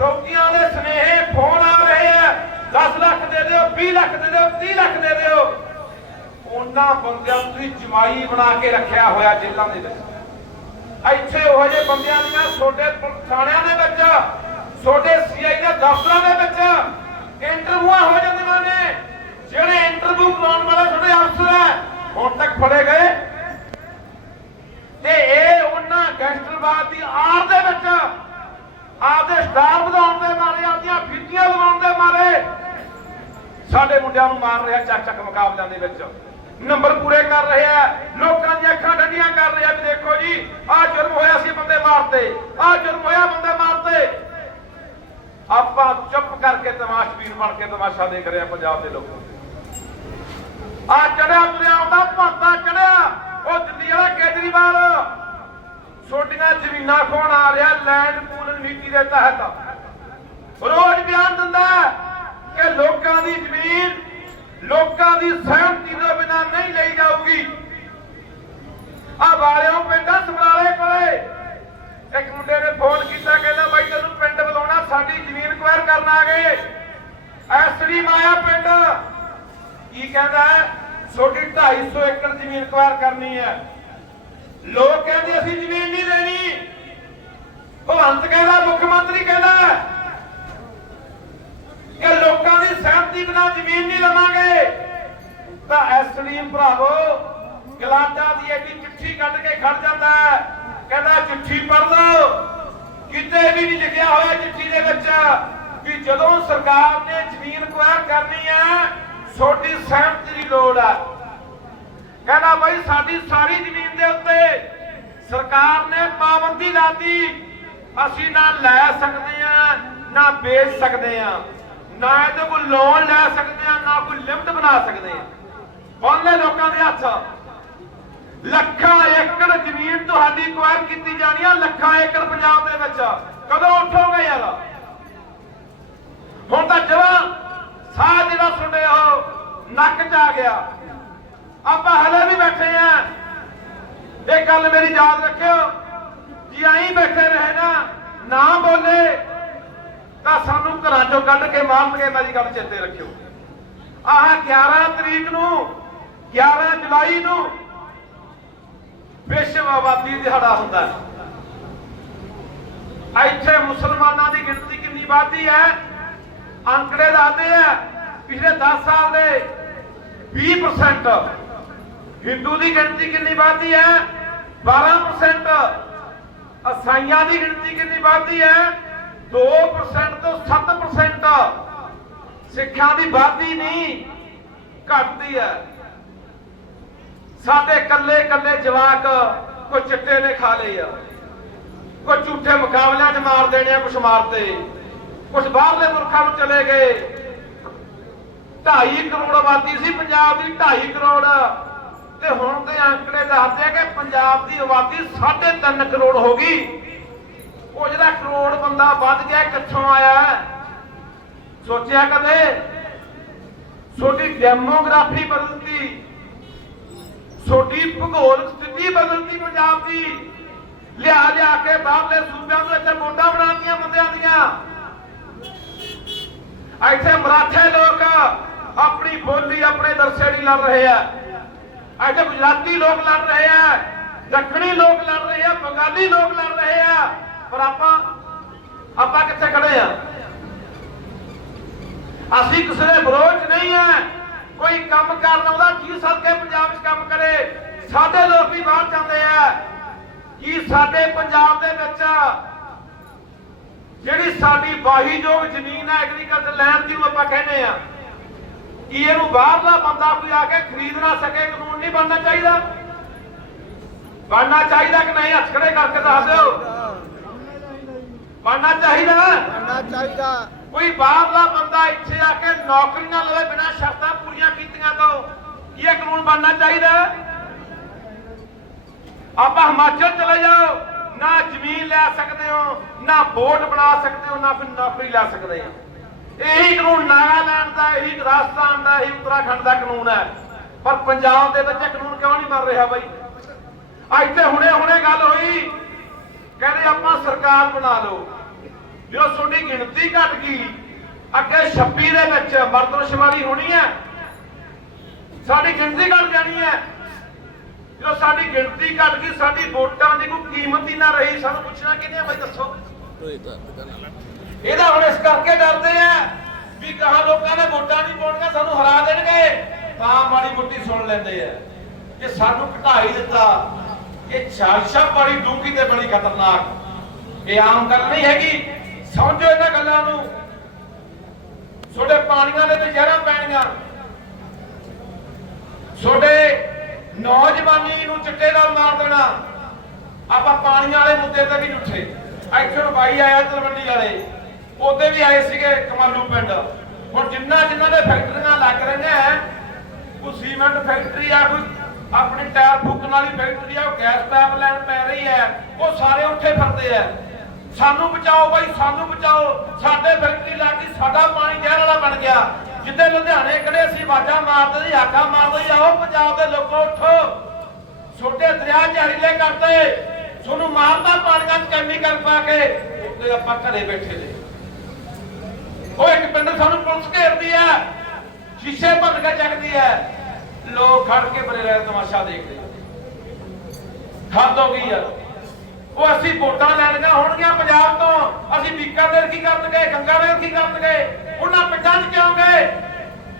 ਰੋਗੀਆਂ ਦੇ ਸਨੇਹੇ ਫੋਨ ਆ ਰਹੇ ਆ 10 20 ਲੱਖ ਦੇ ਦਿਓ 30 ਲੱਖ ਦੇ ਦਿਓ। ਉਹਨਾਂ ਬੰਦਿਆਂ ਨੂੰ ਤੁਸੀਂ ਜਮਾਈ ਬਣਾ ਕੇ ਰੱਖਿਆ ਹੋਇਆ ਜੇਲ੍ਹਾਂ ਦੇ ਵਿੱਚ। ਇੱਥੇ ਉਹ ਜਿਹੇ ਬੰਦਿਆਂ ਦੀਆਂ ਛੋਟੇ ਥਾਣਿਆਂ ਦੇ ਵਿੱਚ ਛੋਟੇ ਸੀਆਈ ਦੇ ਦਫ਼ਤਰਾਂ ਦੇ ਵਿੱਚ ਇੰਟਰਵਿਊਆਂ ਹੋ ਜਾਂਦੀਆਂ ਨੇ। ਜਿਹੜੇ ਇੰਟਰਵਿਊ ਕਰਾਉਣ ਵਾਲੇ ਛੋਟੇ ਅਫਸਰ ਹੈ, ਹੁਣ ਤੱਕ ਫੜੇ ਗਏ। ਤੇ ਇਹ ਉਹਨਾਂ ਗੈਂਗਸਟਰਵਾਦ ਦੀ ਆੜ ਦੇ ਵਿੱਚ ਆਪਦੇ ਸਟਾਰ ਵਧਾਉਣ ਦੇ ਮਾਰੇ, ਆਪਦੀਆਂ ਫਿੱਕੀਆਂ ਲਵਾਉਣ ਦੇ ਮਾਰੇ। ਸਾਡੇ ਮੁੰਡਿਆਂ ਨੂੰ ਮਾਰ ਰਿਹਾ ਚੱਕ ਚੱਕ ਮੁਕਾਬਲਿਆਂ ਦੇ ਵਿੱਚ। ਨੰਬਰ ਪੂਰੇ ਕਰ ਰਹੇ ਲੋਕਾਂ ਦੀਆਂ ਅੱਖਾਂ ਡੰਡੀਆਂ ਕਰ ਰਹੇ ਵੀ ਦੇਖੋ ਜੀ, ਆਹ ਜੁਰਮ ਹੋਇਆ ਸੀ ਬੰਦੇ ਮਾਰਤੇ ਆਹ ਜੁਰਮ ਹੋਇਆ ਬੰਦੇ ਮਾਰਤੇ ਆਪਾਂ ਚੁੱਪ ਕਰਕੇ ਤਮਾਸ਼ਬੀਨ ਬਣ ਕੇ ਤਮਾਸ਼ਾ ਦੇਖ ਰਹੇ ਪੰਜਾਬ ਦੇ ਲੋਕਾਂ ਆ ਚੜਿਆ ਤੁਰਿਆ ਆਉਂਦਾ ਭਾਤਾ ਚੜਿਆ। ਉਹ ਦਿੱਲੀ ਵਾਲਾ ਕੇਜਰੀਵਾਲ। ਛੋਟੀਆਂ ਜ਼ਮੀਨਾਂ ਖੋਣ ਆ ਰਿਹਾ ਲੈਂਡ ਪੂਲਨ ਨੀਤੀ ਦੇ ਤਹਿਤ। ਰੋਜ਼ ਬਿਆਨ ਦਿੰਦਾ ਕਿ ਲੋਕਾਂ ਦੀ ਜ਼ਮੀਨ ਲੋਕਾਂ ਦੀ ਸਹਿਮਤੀ ਤੋਂ ਬਿਨਾਂ ਨਹੀਂ ਲਈ ਜਾਊਗੀ। ਆ ਵਾਲਿਓ, ਪਿੰਡਾਂ ਸਮਰਾਲੇ ਕੋਲੇ। ਇੱਕ ਮੁੰਡੇ ਨੇ ਫੋਨ ਕੀਤਾ, ਕਹਿੰਦਾ, ਬਾਈ, ਤੈਨੂੰ ਪਿੰਡ ਬੁਲਾਉਣਾ, ਸਾਡੀ ਜ਼ਮੀਨ ਕੁਐਰ ਕਰਨ ਆ ਗਏ। ਐਸਡੀ ਮਾਇਆ ਪਿੰਡ। ਕੀ ਕਹਿੰਦਾ ਹੈ? 250 ਏਕੜ ਜ਼ਮੀਨ ਕੁਐਰ ਕਰਨੀ ਹੈ। ਲੋਕ ਕਹਿੰਦੇ, ਅਸੀਂ ਜ਼ਮੀਨ ਨਹੀਂ ਦੇਣੀ। ਭਗਵੰਤ ਕਹਿੰਦਾ, ਮੁੱਖ ਮੰਤਰੀ ਕਹਿੰਦਾ ਕਿ ਲੋਕਾਂ ਦੀ ਸਹਿਮਤੀ ਬਿਨਾਂ ਜ਼ਮੀਨ ਨਹੀਂ ਲਵਾਂਗੇ। ਤਾਂ ਐਸਡੀਐਮ ਭਰਾਵੋ, ਗਲਾਡਾ ਦੀ ਐਡੀ ਚਿੱਠੀ ਕੱਢ ਕੇ ਖੜ ਜਾਂਦਾ ਕਹਿੰਦਾ, ਚਿੱਠੀ ਪੜ੍ਹ ਲਓ। ਕਿਤੇ ਵੀ ਨਹੀਂ ਲਿਖਿਆ ਹੋਇਆ ਚਿੱਠੀ ਦੇ ਵਿੱਚ ਕਿ ਜਦੋਂ ਸਰਕਾਰ ਨੇ ਜ਼ਮੀਨ ਕੁਐਰ ਕਰਨੀ ਹੈ ਛੋਟੀ ਸਹਿਮਤੀ ਦੀ ਲੋੜ ਹੈ। ਕਹਿੰਦਾ, ਬਈ ਸਾਡੀ ਸਾਰੀ ਜ਼ਮੀਨ ਦੇ ਉੱਤੇ ਸਰਕਾਰ ਨੇ ਪਾਬੰਦੀ ਲਾਤੀ। ਅਸੀਂ ਨਾ ਲੈ ਸਕਦੇ ਆ ਨਾ ਵੇਚ ਸਕਦੇ ਆ ਨਾ ਇਹਦੇ ਕੋਈ ਲੋਨ ਲੈ ਸਕਦੇ ਆ, ਨਾ ਕੋਈ ਲਿਮਟ ਬਣਾ ਸਕਦੇ ਆ। ਬੰਨੇ ਲੋਕਾਂ ਦੇ ਹੱਥ? ਲੱਖਾਂ ਏਕੜ ਜ਼ਮੀਨ ਤੁਹਾਡੀ ਕੁਆਰ ਕੀਤੀ ਜਾਣੀ ਆ, ਲੱਖਾਂ ਏਕੜ ਪੰਜਾਬ ਦੇ ਵਿੱਚ। ਕਦੋਂ ਉੱਠੋਗੇ ਯਾਰ? ਹੁਣ ਤਾਂ ਜਵਾ ਸਾਹ ਜਿਹੜਾ ਸੁਣਦੇ ਹੋ, ਨੱਕ 'ਚ ਆ ਗਿਆ। ਆਪਾਂ ਹਲੇ ਵੀ ਬੈਠੇ ਆ। ਇਹ ਗੱਲ ਮੇਰੀ ਯਾਦ ਰੱਖਿਓ। ਜੀ ਆਈ ਬੈਠੇ ਰਹੇ ਨਾ ਨਾ ਬੋਲੇ ਤਾਂ ਸਾਨੂੰ ਘਰਾਂ ਚੋਂ ਕੱਢ ਕੇ ਮਾਰਨਗੇ ਮੇਰੀ ਗੱਲ ਚੇਤੇ ਰੱਖਿਓ। ਆਹ 11 ਤਰੀਕ ਨੂੰ 11 ਜੁਲਾਈ ਨੂੰ ਵਿਸ਼ਵ ਆਬਾਦੀ ਦਿਹਾੜਾ ਹੁੰਦਾ ਹੈ। ਇੱਥੇ ਮੁਸਲਮਾਨਾਂ ਦੀ ਗਿਣਤੀ ਕਿੰਨੀ ਵੱਧਦੀ ਹੈ? ਅੰਕੜੇ ਦੱਸਦੇ ਆ, ਪਿਛਲੇ 10 ਸਾਲ ਦੇ 20% ਹਿੰਦੂ ਦੀ ਗਿਣਤੀ ਕਿੰਨੀ ਵੱਧਦੀ ਹੈ? 12% ਅਸਾਈਆਂ ਦੀ ਗਿਣਤੀ ਕਿੰਨੀ ਵੱਧਦੀ ਹੈ? 2% ਤੋਂ 7% ਸਿੱਖਾਂ ਦੀ ਵਾਧੀ ਨਹੀਂ, ਘਟਦੀ ਹੈ। ਸਾਡੇ ਕੱਲੇ ਕੱਲੇ ਜਵਾਕ ਕੋਈ ਚਿੱਟੇ ਨੇ ਖਾ ਲਏ ਆ, ਕੋਈ ਝੂਠੇ ਮੁਕਾਬਲਿਆਂ 'ਚ ਮਾਰ ਦੇਣੇ ਆ ਕੁਛ ਮਾਰਤੇ ਕੁਛ ਬਾਹਰਲੇ ਮੁਲਕਾਂ ਨੂੰ ਚਲੇ ਗਏ। 2.5 ਕਰੋੜ ਆਬਾਦੀ ਸੀ ਪੰਜਾਬ ਦੀ 2.5 ਕਰੋੜ। ਤੇ ਹੁਣ ਦੇ ਅੰਕੜੇ ਦੱਸਦੇ ਆ ਕਿ ਪੰਜਾਬ ਦੀ ਆਬਾਦੀ 3.5 ਕਰੋੜ ਹੋ ਗਈ। ਉਹ ਜਿਹੜਾ ਕਰੋੜ ਬੰਦਾ ਵੱਧ ਗਿਆ, ਕਿੱਥੋਂ ਆਇਆ? ਸੋਚਿਆ ਕਦੇ? ਛੋਟੀ ਡੈਮੋਗ੍ਰਾਫੀ ਬਦਲਦੀ ਛੋਟੀ ਭੂਗੋਲਿਕ ਸਥਿਤੀ ਬਦਲਦੀ ਪੰਜਾਬ ਦੀ। ਲਿਆ ਲਿਆ ਕੇ ਬਾਹਰਲੇ ਸੂਬਿਆਂ ਤੋਂ ਇੱਥੇ ਵੋਟਾਂ ਬਣਾਉਂਦੀਆਂ ਬੰਦਿਆਂ ਦੀਆਂ। ਇੱਥੇ ਮਰਾਠੇ ਲੋਕ ਆਪਣੀ ਬੋਲੀ, ਆਪਣੇ ਦਰਸੇ ਦੀ ਲੜ ਰਹੇ ਆ। ਇੱਥੇ ਗੁਜਰਾਤੀ ਲੋਕ ਲੜ ਰਹੇ ਆ, ਦੱਖਣੀ ਲੋਕ ਲੜ ਰਹੇ ਆ, ਬੰਗਾਲੀ ਲੋਕ ਲੜ ਰਹੇ ਆ। ਪਰ ਆਪਾਂ ਆਪਾਂ ਕਿੱਥੇ ਖੜੇ ਆ? ਅਸੀਂ ਕਿਸੇ ਦੇ ਵਿਰੋਧ ਨਹੀਂ ਆ। ਕੋਈ ਕੰਮ ਕਰਨ ਆਉਂਦਾ ਕੀ ਸਦਕੇ ਪੰਜਾਬ 'ਚ ਕੰਮ ਕਰੇ। ਸਾਡੇ ਲੋਕ ਵੀ ਬਾਹਰ ਜਾਂਦੇ ਆ। ਕੀ ਸਾਡੇ ਪੰਜਾਬ ਦੇ ਵਿੱਚ ਜਿਹੜੀ ਸਾਡੀ ਵਾਹੀਯੋਗ ਜ਼ਮੀਨ ਹੈ ਐਗਰੀਕਲਚਰ ਲੈਂਡ ਜਿਹਨੂੰ ਆਪਾਂ ਕਹਿੰਦੇ ਆ। ਕੀ ਇਹਨੂੰ ਬਾਹਰਲਾ ਬੰਦਾ ਕੋਈ ਆ ਕੇ ਖਰੀਦ ਨਾ ਸਕੇ, ਕਾਨੂੰਨ ਨਹੀਂ ਬਣਨਾ ਚਾਹੀਦਾ? ਬਣਨਾ ਚਾਹੀਦਾ ਕਿ ਨਹੀਂ? ਹੱਥ ਖੜੇ ਕਰਕੇ ਦੱਸ ਦਿਓ। ਬਣਨਾ ਚਾਹੀਦਾ। ਕਰਨਾ ਚਾਹੀਦਾ। ਕੋਈ ਬਾਹਰਲਾ ਬੰਦਾ ਇੱਥੇ ਆ ਕੇ ਨੌਕਰੀਆਂ ਲਵੇ ਬਿਨਾਂ ਸ਼ਰਤਾਂ ਪੂਰੀਆਂ ਕੀਤੀਆਂ ਤੋਂ ਕੀ ਇਹ ਕਾਨੂੰਨ ਬਣਨਾ ਚਾਹੀਦਾ? ਆਪਾਂ ਹਿਮਾਚਲ ਚਲੇ ਜਾਓ ਨਾ ਜ਼ਮੀਨ ਲੈ ਸਕਦੇ ਹੋ ਨਾ ਵੋਟ ਬਣਾ ਸਕਦੇ ਹੋ ਨਾ ਫਿਰ ਨੌਕਰੀ ਲੈ ਸਕਦੇ ਹੋ। ਇਹੀ ਕਾਨੂੰਨ ਨਾਗਾਲੈਂਡ ਦਾ ਇਹੀ ਰਾਜਸਥਾਨ ਦਾ ਇਹੀ ਉੱਤਰਾਖੰਡ ਦਾ ਕਾਨੂੰਨ ਹੈ। ਪਰ ਪੰਜਾਬ ਦੇ ਵਿੱਚ ਇਹ ਕਾਨੂੰਨ ਕਿਉਂ ਨਹੀਂ ਬਣ ਰਿਹਾ ਬਾਈ? ਅੱਜ ਤੇ ਹੁਣੇ ਹੁਣੇ ਗੱਲ ਹੋਈ ਕਹਿੰਦੇ ਆਪਾਂ ਸਰਕਾਰ ਬਣਾ ਲਓ। ਜਦੋਂ ਤੁਹਾਡੀ ਗਿਣਤੀ ਘਟ ਗਈ। ਅੱਗੇ 26 ਦੇ ਵਿੱਚ ਮਰਦਮਸ਼ੁਮਾਰੀ ਹੋਣੀ ਹੈ। ਸਾਡੀ ਗਿਣਤੀ ਘਟ ਜਾਣੀ ਹੈ। ਜਦੋਂ ਸਾਡੀ ਗਿਣਤੀ ਘਟ ਗਈ, ਸਾਡੀ ਵੋਟਾਂ ਦੀ ਕੋਈ ਕੀਮਤ ਹੀ ਨਾ ਰਹੀ। ਸਾਨੂੰ ਪੁੱਛਣਾ ਕਿਹਨੇ ਆ ਦੱਸੋ। ਇਹਦਾ ਹੁਣ ਇਸ ਕਰਕੇ ਡਰਦੇ ਆ ਵੀ ਕਹਾ ਲੋਕਾਂ ਨੇ ਵੋਟਾਂ ਨਹੀਂ ਪਾਉਣੀਆਂ, ਸਾਨੂੰ ਹਰਾ ਦੇਣਗੇ। ਤਾਂ ਮਾੜੀ ਮੋਟੀ ਸੁਣ ਲੈਂਦੇ ਆ। ਕਿ ਸਾਨੂੰ ਘਟਾਈ ਦਿੱਤਾ ਇਹ ਛਾਲਸ਼ਾ ਬੜੀ ਡੂੰਘੀ ਤੇ ਬੜੀ ਖਤਰਨਾਕ। ਇਹ ਆਮ ਗੱਲ ਨਹੀਂ ਹੈਗੀ। ਸਮਝੋ ਇਹਨਾਂ ਗੱਲਾਂ ਨੂੰ। ਤੁਹਾਡੇ ਪਾਣੀਆਂ ਦੇ ਤੇ ਜ਼ਹਿਰਾਂ ਪੈਣੀਆਂ। ਤੁਹਾਡੇ ਨੌਜਵਾਨੀ ਨੂੰ ਚਿੱਟੇ ਨਾਲ ਮਾਰ ਦੇਣਾ। ਆਪਾਂ ਪਾਣੀਆਂ ਵਾਲੇ ਮੁੱਦੇ ਤੇ ਵੀ ਉੱਠੇ। ਇੱਥੇ ਬਾਈ ਆਇਆ ਤਲਵੰਡੀ ਵਾਲੇ। ਉਹਦੇ ਵੀ ਆਏ ਸੀਗੇ ਕਮਾਲੂ ਪਿੰਡ। ਹੁਣ ਜਿੰਨਾ ਜਿਨ੍ਹਾਂ ਦੇ ਫੈਕਟਰੀਆਂ ਲੱਗ ਰਹੀਆਂ ਕੋਈ ਸੀਮੈਂਟ ਫੈਕਟਰੀ ਆ, ਕੋਈ ਆਪਣੀ ਟਾਇਰ ਫੂਕਣ ਵਾਲੀ ਫੈਕਟਰੀ ਆ, ਉਹ ਗੈਸ ਪਾਈਪ ਲਾਈਨ ਪੈ ਰਹੀ ਹੈ, ਉਹ ਸਾਰੇ ਉੱਥੇ ਫਿਰਦੇ ਆ। ਸਾਨੂੰ ਬਚਾਓ ਬਾਈ, ਸਾਨੂੰ ਬਚਾਓ। ਸਾਡੇ ਫੈਕਟਰੀ ਲੱਗ ਸਾਡਾ ਪਾਣੀ ਜ਼ਹਿਰ ਵਾਲਾ ਬਣ ਗਿਆ। ਜਿੱਦੇ ਲੁਧਿਆਣੇ ਕਿਹੜੇ ਅਸੀਂ ਆਵਾਜ਼ਾਂ ਮਾਰਦੇ ਸੀ ਆਕਾ ਮਾਰਦੇ ਆਓ ਪੰਜਾਬ ਦੇ ਲੋਕੋ, ਉੱਠੋ। ਛੋਟੇ ਦਰਿਆ ਜ਼ਹਿਰੀਲੇ ਕਰਤੇ। ਤੁਹਾਨੂੰ ਮਾਰਦਾ ਪਾਣੀਆਂ ਚ ਕੈਮੀਕਲ ਪਾ ਕੇ, ਉੱਤੇ ਆਪਾਂ ਘਰੇ ਬੈਠੇ ਨੇ। ਉਹ ਇੱਕ ਪਿੰਡ ਸਾਨੂੰ ਪੁਲਿਸ ਘੇਰਦੀ ਹੈ, ਸ਼ੀਸ਼ੇ ਭੰਨ ਕੇ ਚੱਕਦੀ ਹੈ। ਲੋਕ ਖੜ ਕੇ ਬਰੇ ਰਹਿ ਤਮਾਸ਼ਾ ਦੇਖਦੇ ਹੱਦ ਹੋ ਗਈ ਆ। ਉਹ ਅਸੀਂ ਵੋਟਾਂ ਲੈਣੀਆਂ ਹੋਣਗੀਆਂ ਪੰਜਾਬ ਤੋਂ। ਅਸੀਂ ਬੀਕਾਨੇਰ ਕੀ ਕਰਨਗੇ ਗੰਗਾਨਗਰ ਕੀ ਕਰਨਗੇ ਉਹਨਾਂ ਪਿੰਡਾਂ 'ਚ ਕਿਉਂ ਗਏ?